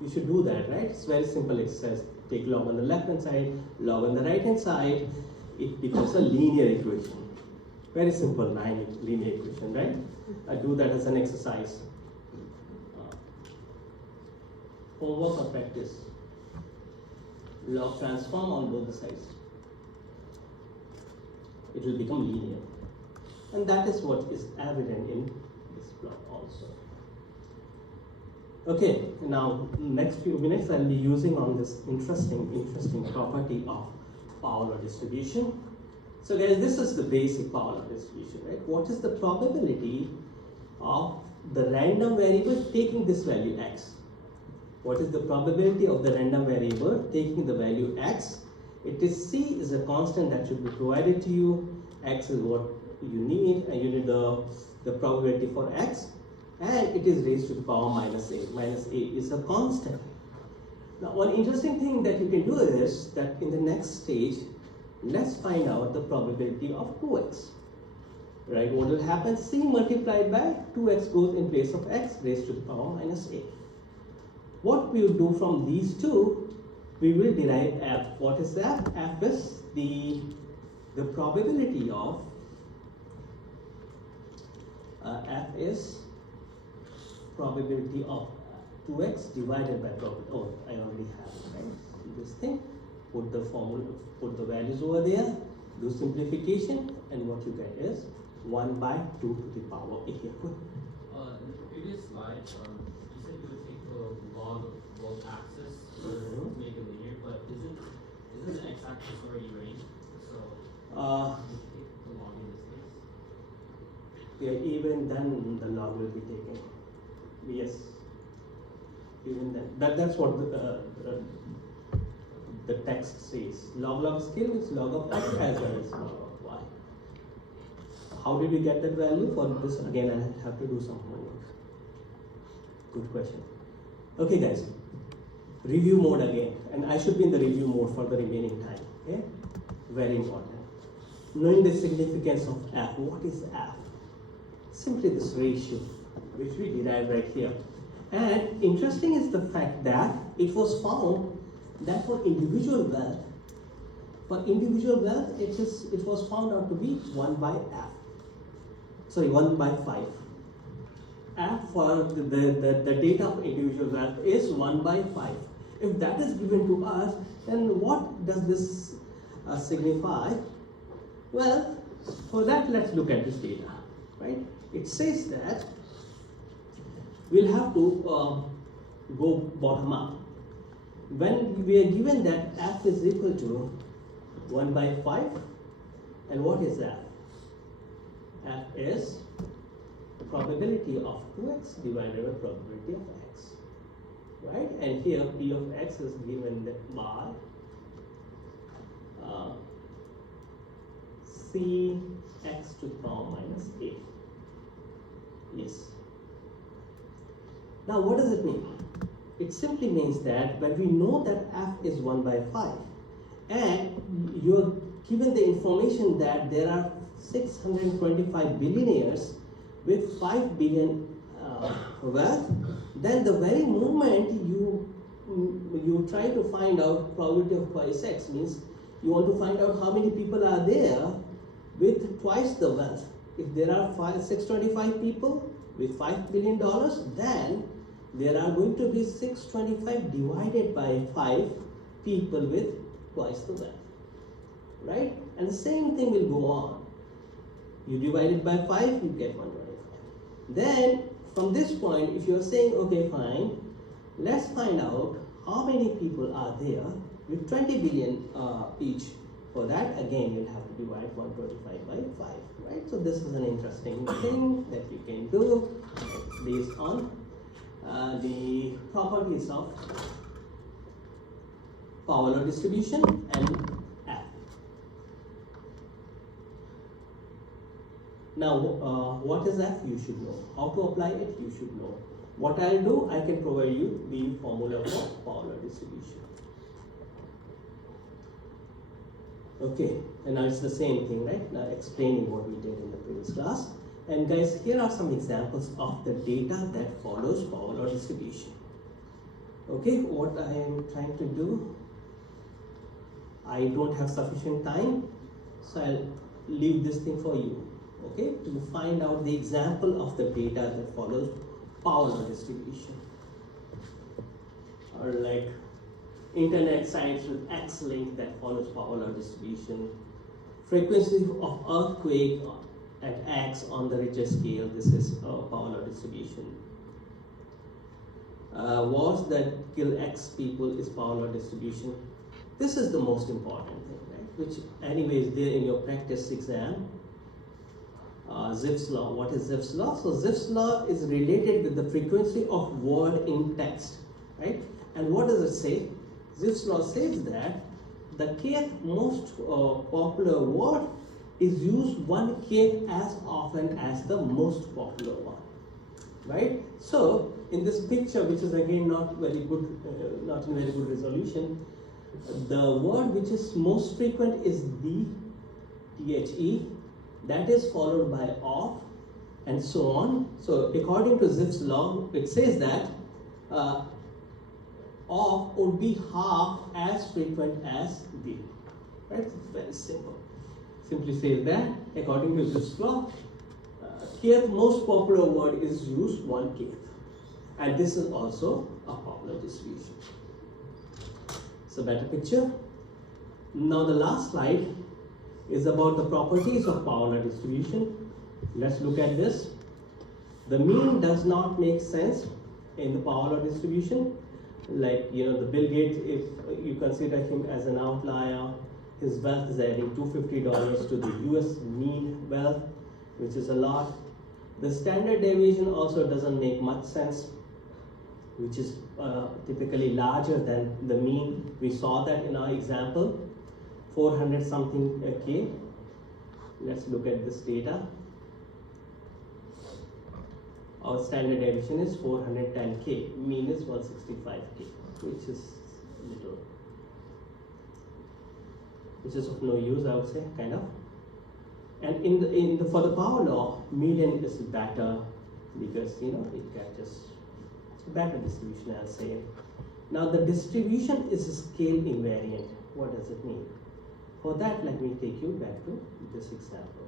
you should do that, right? It's very simple exercise. Take log on the left hand side, log on the right hand side, it becomes a linear equation. Very simple linear equation, right? I do that as an exercise. Homework or practice. Log transform on both the sides. It will become linear. And that is what is evident in this plot also. Okay, now next few minutes I'll be using on this interesting property of power law distribution. So guys, this is the basic power law distribution, right? What is the probability of the random variable taking this value x? What is the probability of the random variable taking the value x? It is C is a constant that should be provided to you. X is what you need, and you need the probability for x, and it is raised to the power minus a. Minus a is a constant. Now, one interesting thing that you can do is that in the next stage, let's find out the probability of 2x. Right? What will happen? C multiplied by 2x goes in place of x raised to the power minus a. What we will do from these two, we will derive f. What is f? F is the probability of f is probability of 2x divided by probability. Oh, I already have it, right? This thing. Put the formula, put the values over there, do simplification, and what you get is 1 by 2 to the power a. In the previous slide, you said you would take the log of both axes to make it linear, but isn't the x-axis already raised? So would you take the log in this case? Yeah, even then the log will be taken. Yes. Even then. That's what the text says. Log scale is log of x as well as log of y. How did we get that value? For this, again, I have to do some homework. Good question. Okay, guys. Review mode again. And I should be in the review mode for the remaining time. Okay? Very important. Knowing the significance of f. What is f? Simply this ratio, which we derive right here. And interesting is the fact that it was found that for individual wealth, it was found out to be 1 by f. Sorry, 1 by 5. F for the data of individual wealth is 1 by 5. If that is given to us, then what does this signify? Well, for that, let's look at this data, right? It says that we'll have to go bottom up. When we are given that f is equal to 1 by 5, and what is f? F is probability of 2x divided by probability of x, right? And here p of x is given by c x to the power minus a. Yes. Now what does it mean? It simply means that when we know that f is 1 by 5, and you are given the information that there are 625 billionaires with 5 billion wealth, then the very moment you try to find out probability of twice x, means you want to find out how many people are there with twice the wealth. If there are 625 people with $5 billion, then there are going to be 625 divided by 5 people with twice the wealth, right? And the same thing will go on. You divide it by 5, you get 125. Then from this point, if you are saying, okay, fine, let's find out how many people are there with 20 billion each. For that, again, you'll have to divide 125 by 5, right? So this is an interesting thing that you can do based on the properties of power law distribution and f. Now, what is f? You should know. How to apply it? You should know. What I'll do, I can provide you the formula for power law distribution. Okay, and now it's the same thing, right? Now explaining what we did in the previous class. And guys, here are some examples of the data that follows power law distribution. Okay, what I am trying to do, I don't have sufficient time, so I'll leave this thing for you, okay, to find out the example of the data that follows power law distribution. Or like internet sites with X link that follows power law distribution. Frequency of earthquake at X on the Richter scale, this is power law distribution. Wars that kill X people is power law distribution. This is the most important thing, right? which anyway is there in your practice exam. Zipf's law. What is Zipf's law? So Zipf's law is related with the frequency of word in text, right? And what does it say? Zipf's law says that the kth most popular word is used one kth as often as the most popular one, right? So in this picture, which is again not very good, not in very good resolution, the word which is most frequent is the, that is followed by of, and so on. So according to Zipf's law, it says that of would be half as frequent as the, right? It's very simple. Simply says that according to Zipf's law, kth most popular word is used one kth, and this is also a popular distribution. It's a better picture. Now the last slide is about the properties of power distribution. Let's look at this. The mean does not make sense in the power law distribution. Like, you know, the Bill Gates, if you consider him as an outlier, his wealth is adding $250 to the US mean wealth, which is a lot. The standard deviation also doesn't make much sense, which is typically larger than the mean. We saw that in our example, 400 something K. Let's look at this data. Our standard deviation is 410K, mean is 165K, which is of no use, I would say, kind of. And for the power law, median is better because, you know, it catches better distribution, I'll say. Now the distribution is scale invariant. What does it mean? For that, let me take you back to this example.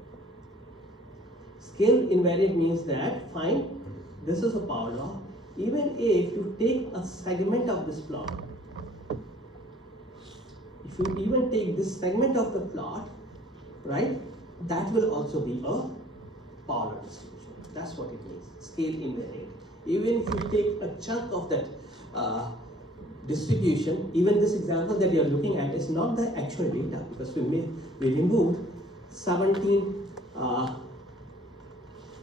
Scale invariant means that, fine, this is a power law. Even if you take a segment of this plot, if you even take this segment of the plot, right, that will also be a power law distribution. That's what it means, scale invariant. Even if you take a chunk of that distribution, even this example that you are looking at is not the actual data, because we removed 17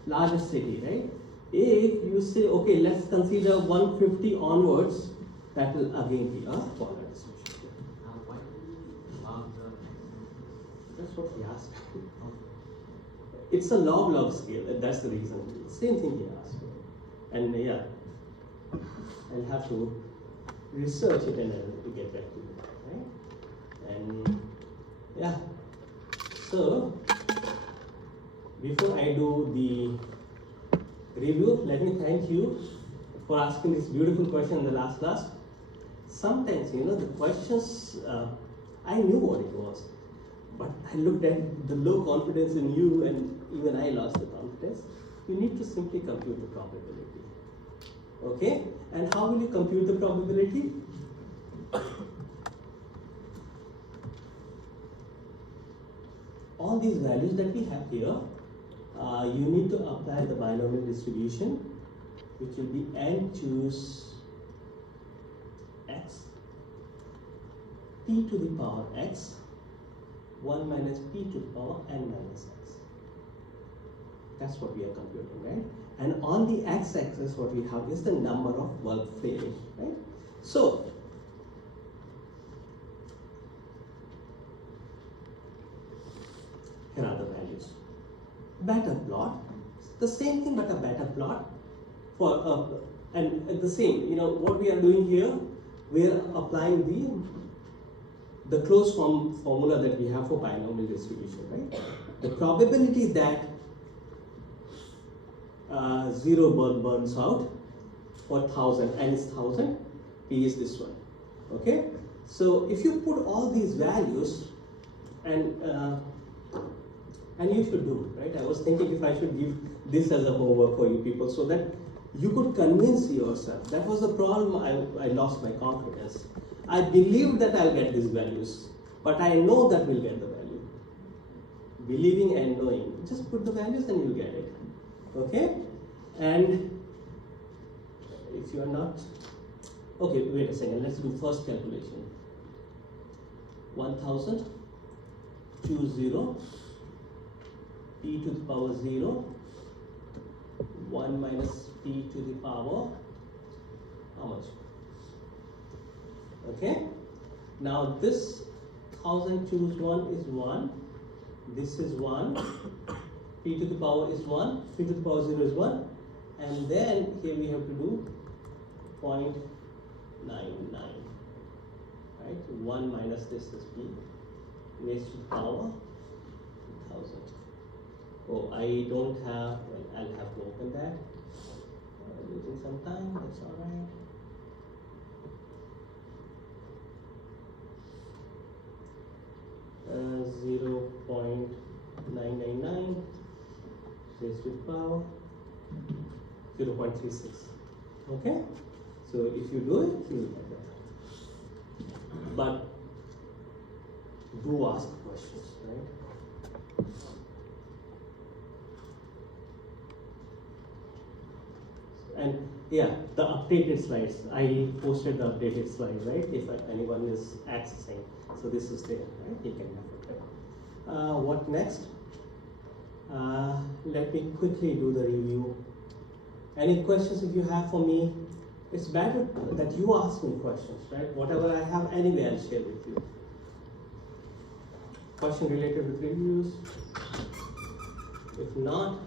largest city, right? If you say, okay, let's consider 150 onwards, that will again be a polar distribution. Why did That's what he asked. It's a log scale, that's the reason. Same thing he asked. And yeah, I'll have to research it and I'll get back to you, right? And yeah, so before I do the review, let me thank you for asking this beautiful question in the last class. Sometimes, you know, the questions, I knew what it was, but I looked at the low confidence in you and even I lost the confidence. You need to simply compute the probability. Okay? And how will you compute the probability? All these values that we have here, you need to apply the binomial distribution, which will be n choose x, p to the power x, 1 minus p to the power n minus x. That's what we are computing, right? And on the x-axis, what we have is the number of work failing, right? So, here are the values. Better plot, the same thing but a better plot for and the same, you know, what we are doing here, we are applying the closed form formula that we have for binomial distribution, right? The probability that 0 burns out for 1000, n is 1000, p is this one, okay? So if you put all these values and you should do, right? I was thinking if I should give this as a homework for you people so that you could convince yourself. That was the problem. I lost my confidence. I believed that I'll get these values, but I know that we'll get the value. Believing and knowing. Just put the values and you'll get it. Okay? And if you are not, okay, wait a second. Let's do first calculation. 1000 choose 0, p to the power 0, 1 minus p to the power, how much? Okay, now this 1000 choose 1 is 1, this is 1, p to the power is 1, p to the power 0 is 1, and then here we have to do 0.99, right? 1 minus this is p raised to the power 1000. Oh, I don't have, well, I'll have to open that. Losing some time, that's alright. Uh, 0.999 raised to the power 0.36. Okay? So if you do it, you will get that. But do ask questions, right? And yeah, the updated slides. I posted the updated slides, right? If anyone is accessing, so this is there, right? You can refer to it. What next? Let me quickly do the review. Any questions if you have for me? It's better that you ask me questions, right? Whatever I have anyway, I'll share with you. Question related with reviews? If not,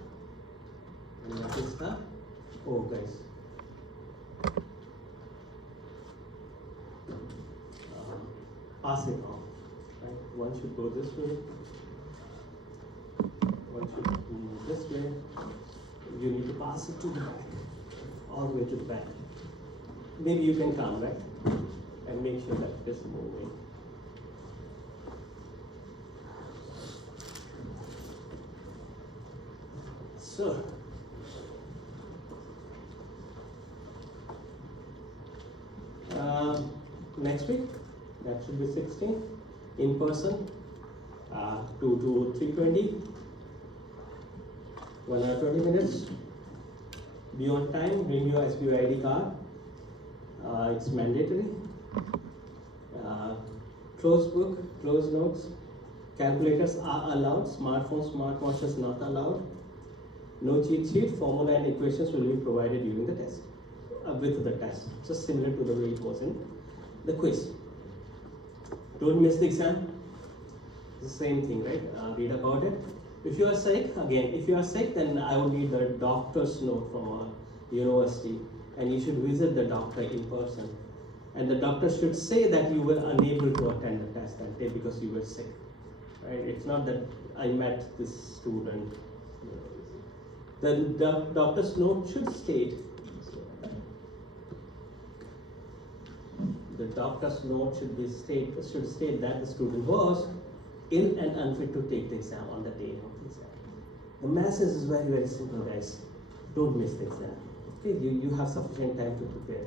then that is the, oh guys. Pass it on, right? One should go this way. One should move this way. You need to pass it to the back, all the way to the back. Maybe you can come, right? And make sure that it is moving. So, next week, that should be 16, in person, 2 to 3:20, 1 hour 20 minutes. Be on time, bring your SBI ID card. It's mandatory. Closed book, closed notes. Calculators are allowed. Smartphones, smartwatches not allowed. No cheat sheet. Formula and equations will be provided during the test. With the test, just similar to the way it was in the quiz. Don't miss the exam. It's the same thing, right? Read about it. If you are sick, again, if you are sick, then I would need the doctor's note from a university, and you should visit the doctor in person. And the doctor should say that you were unable to attend the test that day because you were sick, right? It's not that I met this student. The doctor's note should state, the doctor's note should state that the student was ill and unfit to take the exam on the day of the exam. The message is very, very simple, guys. Don't miss the exam. Okay, you have sufficient time to prepare.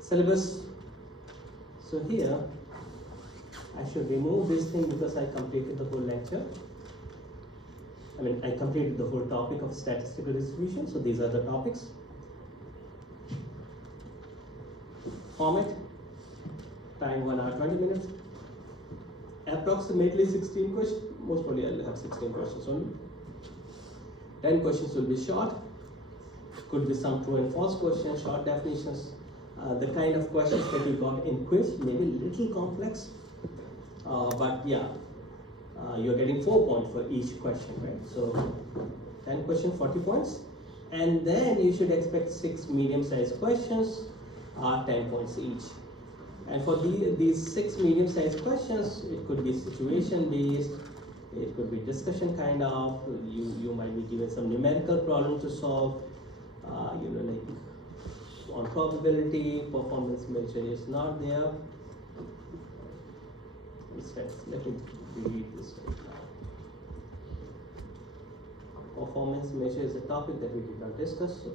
Syllabus. So here, I should remove this thing because I completed the whole lecture. I completed the whole topic of statistical distribution. So these are the topics. Format. Time 1 hour 20 minutes. Approximately 16 questions. Most probably I'll have 16 questions only. 10 questions will be short. Could be some true and false questions, short definitions. The kind of questions that you got in quiz, maybe a little complex. But yeah, you're getting 4 points for each question, right? So 10 questions, 40 points. And then you should expect 6 medium-sized questions, 10 points each. And for these 6 medium-sized questions, it could be situation-based, it could be discussion kind of, you might be given some numerical problem to solve, like on probability, performance measure is not there. Let me delete this right now. Performance measure is a topic that we did not discuss. So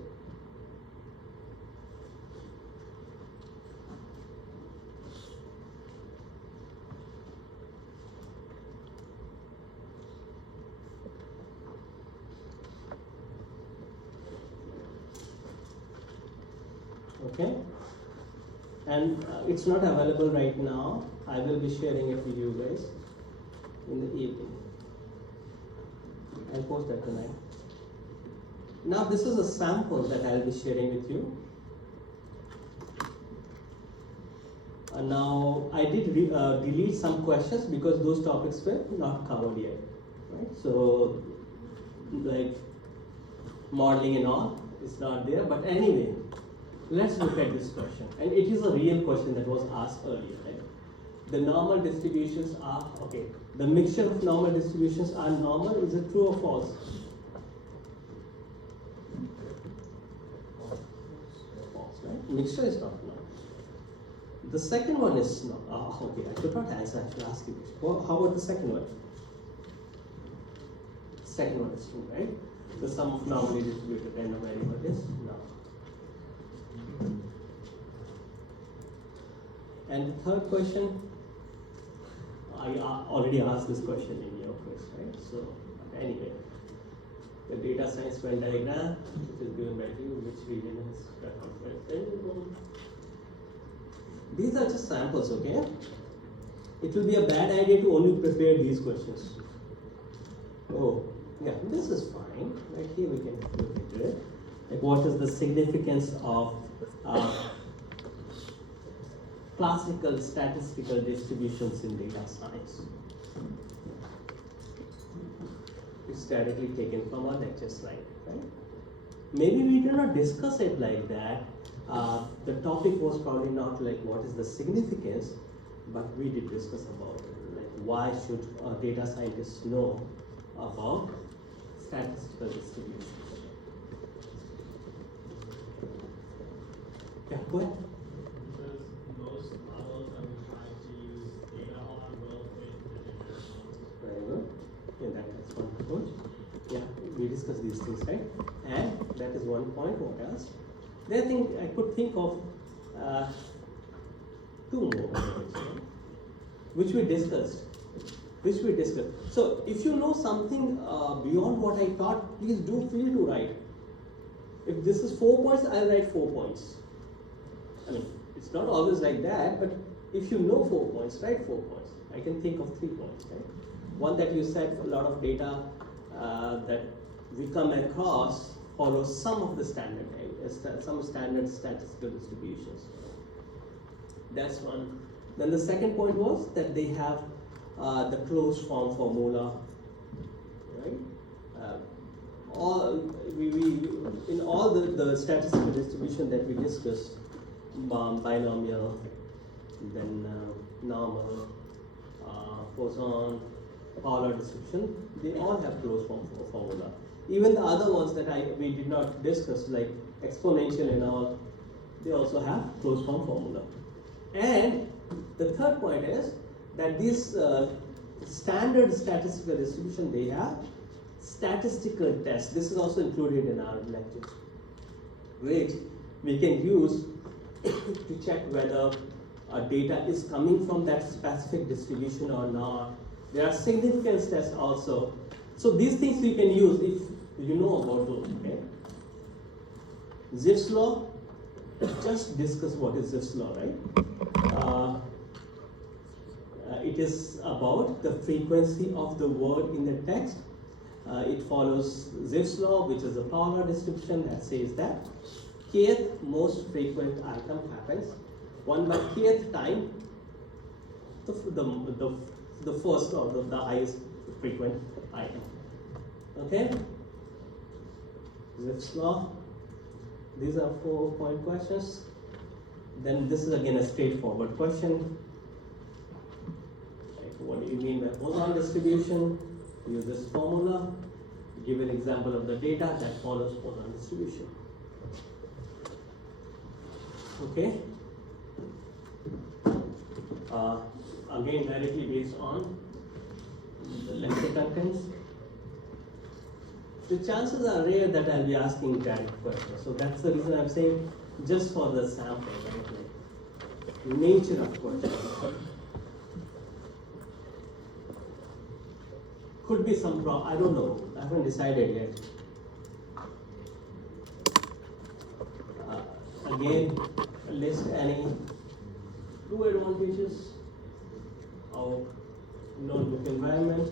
okay, and it's not available right now. I will be sharing it with you guys. in the evening. I'll post that tonight. Now this is a sample that I'll be sharing with you. Now I did delete some questions because those topics were not covered yet, right? So like modeling and all, it's not there. But anyway, let's look at this question, and it is a real question that was asked earlier, right? The normal distributions are, okay, the mixture of normal distributions are normal, is it true or false? False, right? Mixture is not normal. The second one is not, okay, I could not answer, I should ask you. Well, how about the second one? Second one is true, right? The sum of normally distributed random variable is no. And the third question, I already asked this question in your quiz, right? So, anyway, the data science Venn diagram, which is given by you, which region is referenced. These are just samples, okay? It will be a bad idea to only prepare these questions. Oh, yeah, this is fine. Right here we can look into it. Like, what is the significance of classical statistical distributions in data science? It's directly taken from our lecture slide, right? Maybe we did not discuss it like that. The topic was probably not like what is the significance, but we did discuss about it. Like, why should data scientists know about statistical distributions? Yeah, go ahead. Because most models that we try to use data on will fit the generic models. Very good. Yeah, that's one approach. Yeah, we discussed these things, right? And that is one point. What else? Then I could think of two more points, right? which we discussed. So if you know something beyond what I thought, please do feel to write. If this is 4 points, I'll write 4 points. I mean, it's not always like that, but if you know 4 points, write 4 points. I can think of 3 points, right? One that you said, a lot of data that we come across follows some of the standard, some standard statistical distributions. That's one. Then the second point was that they have the closed form formula, right? In all the statistical distribution that we discussed, binomial, then normal, Poisson, Polar distribution, they all have closed form formula. Even the other ones that we did not discuss, like exponential and all, they also have closed form formula. And the third point is that these standard statistical distribution, they have statistical tests. This is also included in our lecture, which we can use to check whether data is coming from that specific distribution or not. There are significance tests also. So these things we can use if you know about those, okay? Zipf's law, just discuss what is Zipf's law, right? It is about the frequency of the word in the text. It follows Zipf's law, which is a polar distribution that says that kth most frequent item happens 1 by kth time the first or the highest frequent item. Okay? Zipf's law. These are 4-point questions. Then this is again a straightforward question. Like, what do you mean by Poisson distribution? Use this formula. Give an example of the data that follows Poisson distribution. Okay? Again, directly based on the lecture contents. The chances are rare that I'll be asking direct questions. So that's the reason I'm saying just for the sample, right? Like nature of questions. Could be some problem, I don't know. I haven't decided yet. Again, list any two advantages of notebook environment.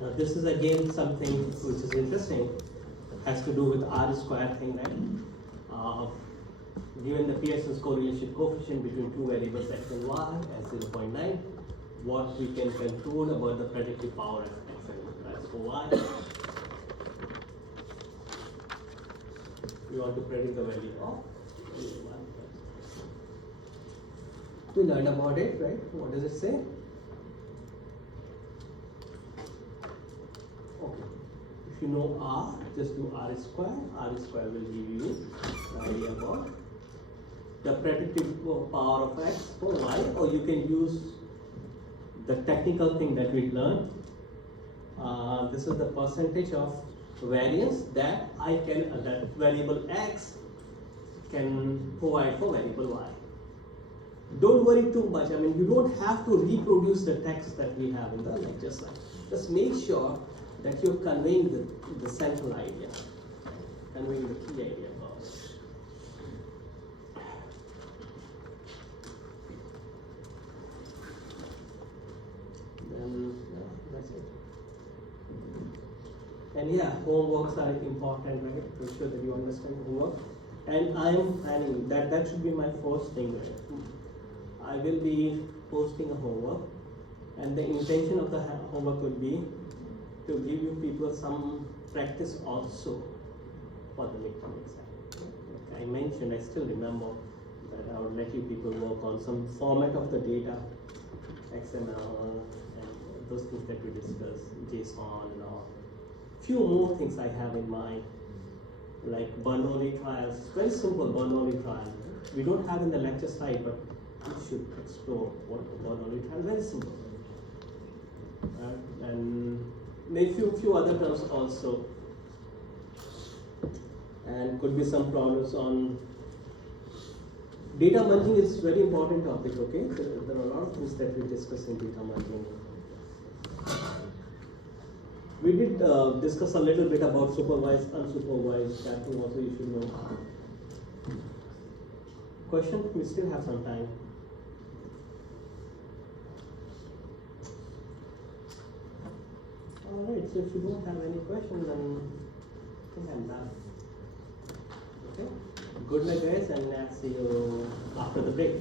Now this is again something which is interesting, has to do with R square thing, right? Given the Pearson's correlation coefficient between two variables x and y as 0.9, what we can conclude about the predictive power of x and as for y. We want to predict the value of y. We learned about it, right? What does it say? Okay. If you know R, just do R square. R square will give you the idea about the predictive power of x for y, or you can use the technical thing that we learned. This is the percentage of variance that that variable x can provide for variable y. Don't worry too much. I mean, you don't have to reproduce the text that we have in the lecture slide. Just make sure that you're conveying the central idea, conveying the key idea first. Then, yeah, that's it. And yeah, homeworks are important, right? Make sure that you understand homework. And I am planning that should be my first thing, right? I will be posting a homework, and the intention of the homework would be to give you people some practice also for the midterm exam. Like I mentioned, I still remember that I would let you people work on some format of the data, XML, and those things that we discussed, JSON and all. Few more things I have in mind, like Bernoulli trials, very simple Bernoulli trial. We don't have in the lecture slide, but we should explore what Bernoulli trial, very simple. And maybe few other terms also, and could be some problems on data merging. Is very important topic. Okay, there are a lot of things that we discuss in data merging. We did discuss a little bit about supervised, unsupervised. That thing also you should know. Question? We still have some time. Alright, so if you don't have any questions, then I think I'm done. Okay? Good night, guys, and I'll see you after the break.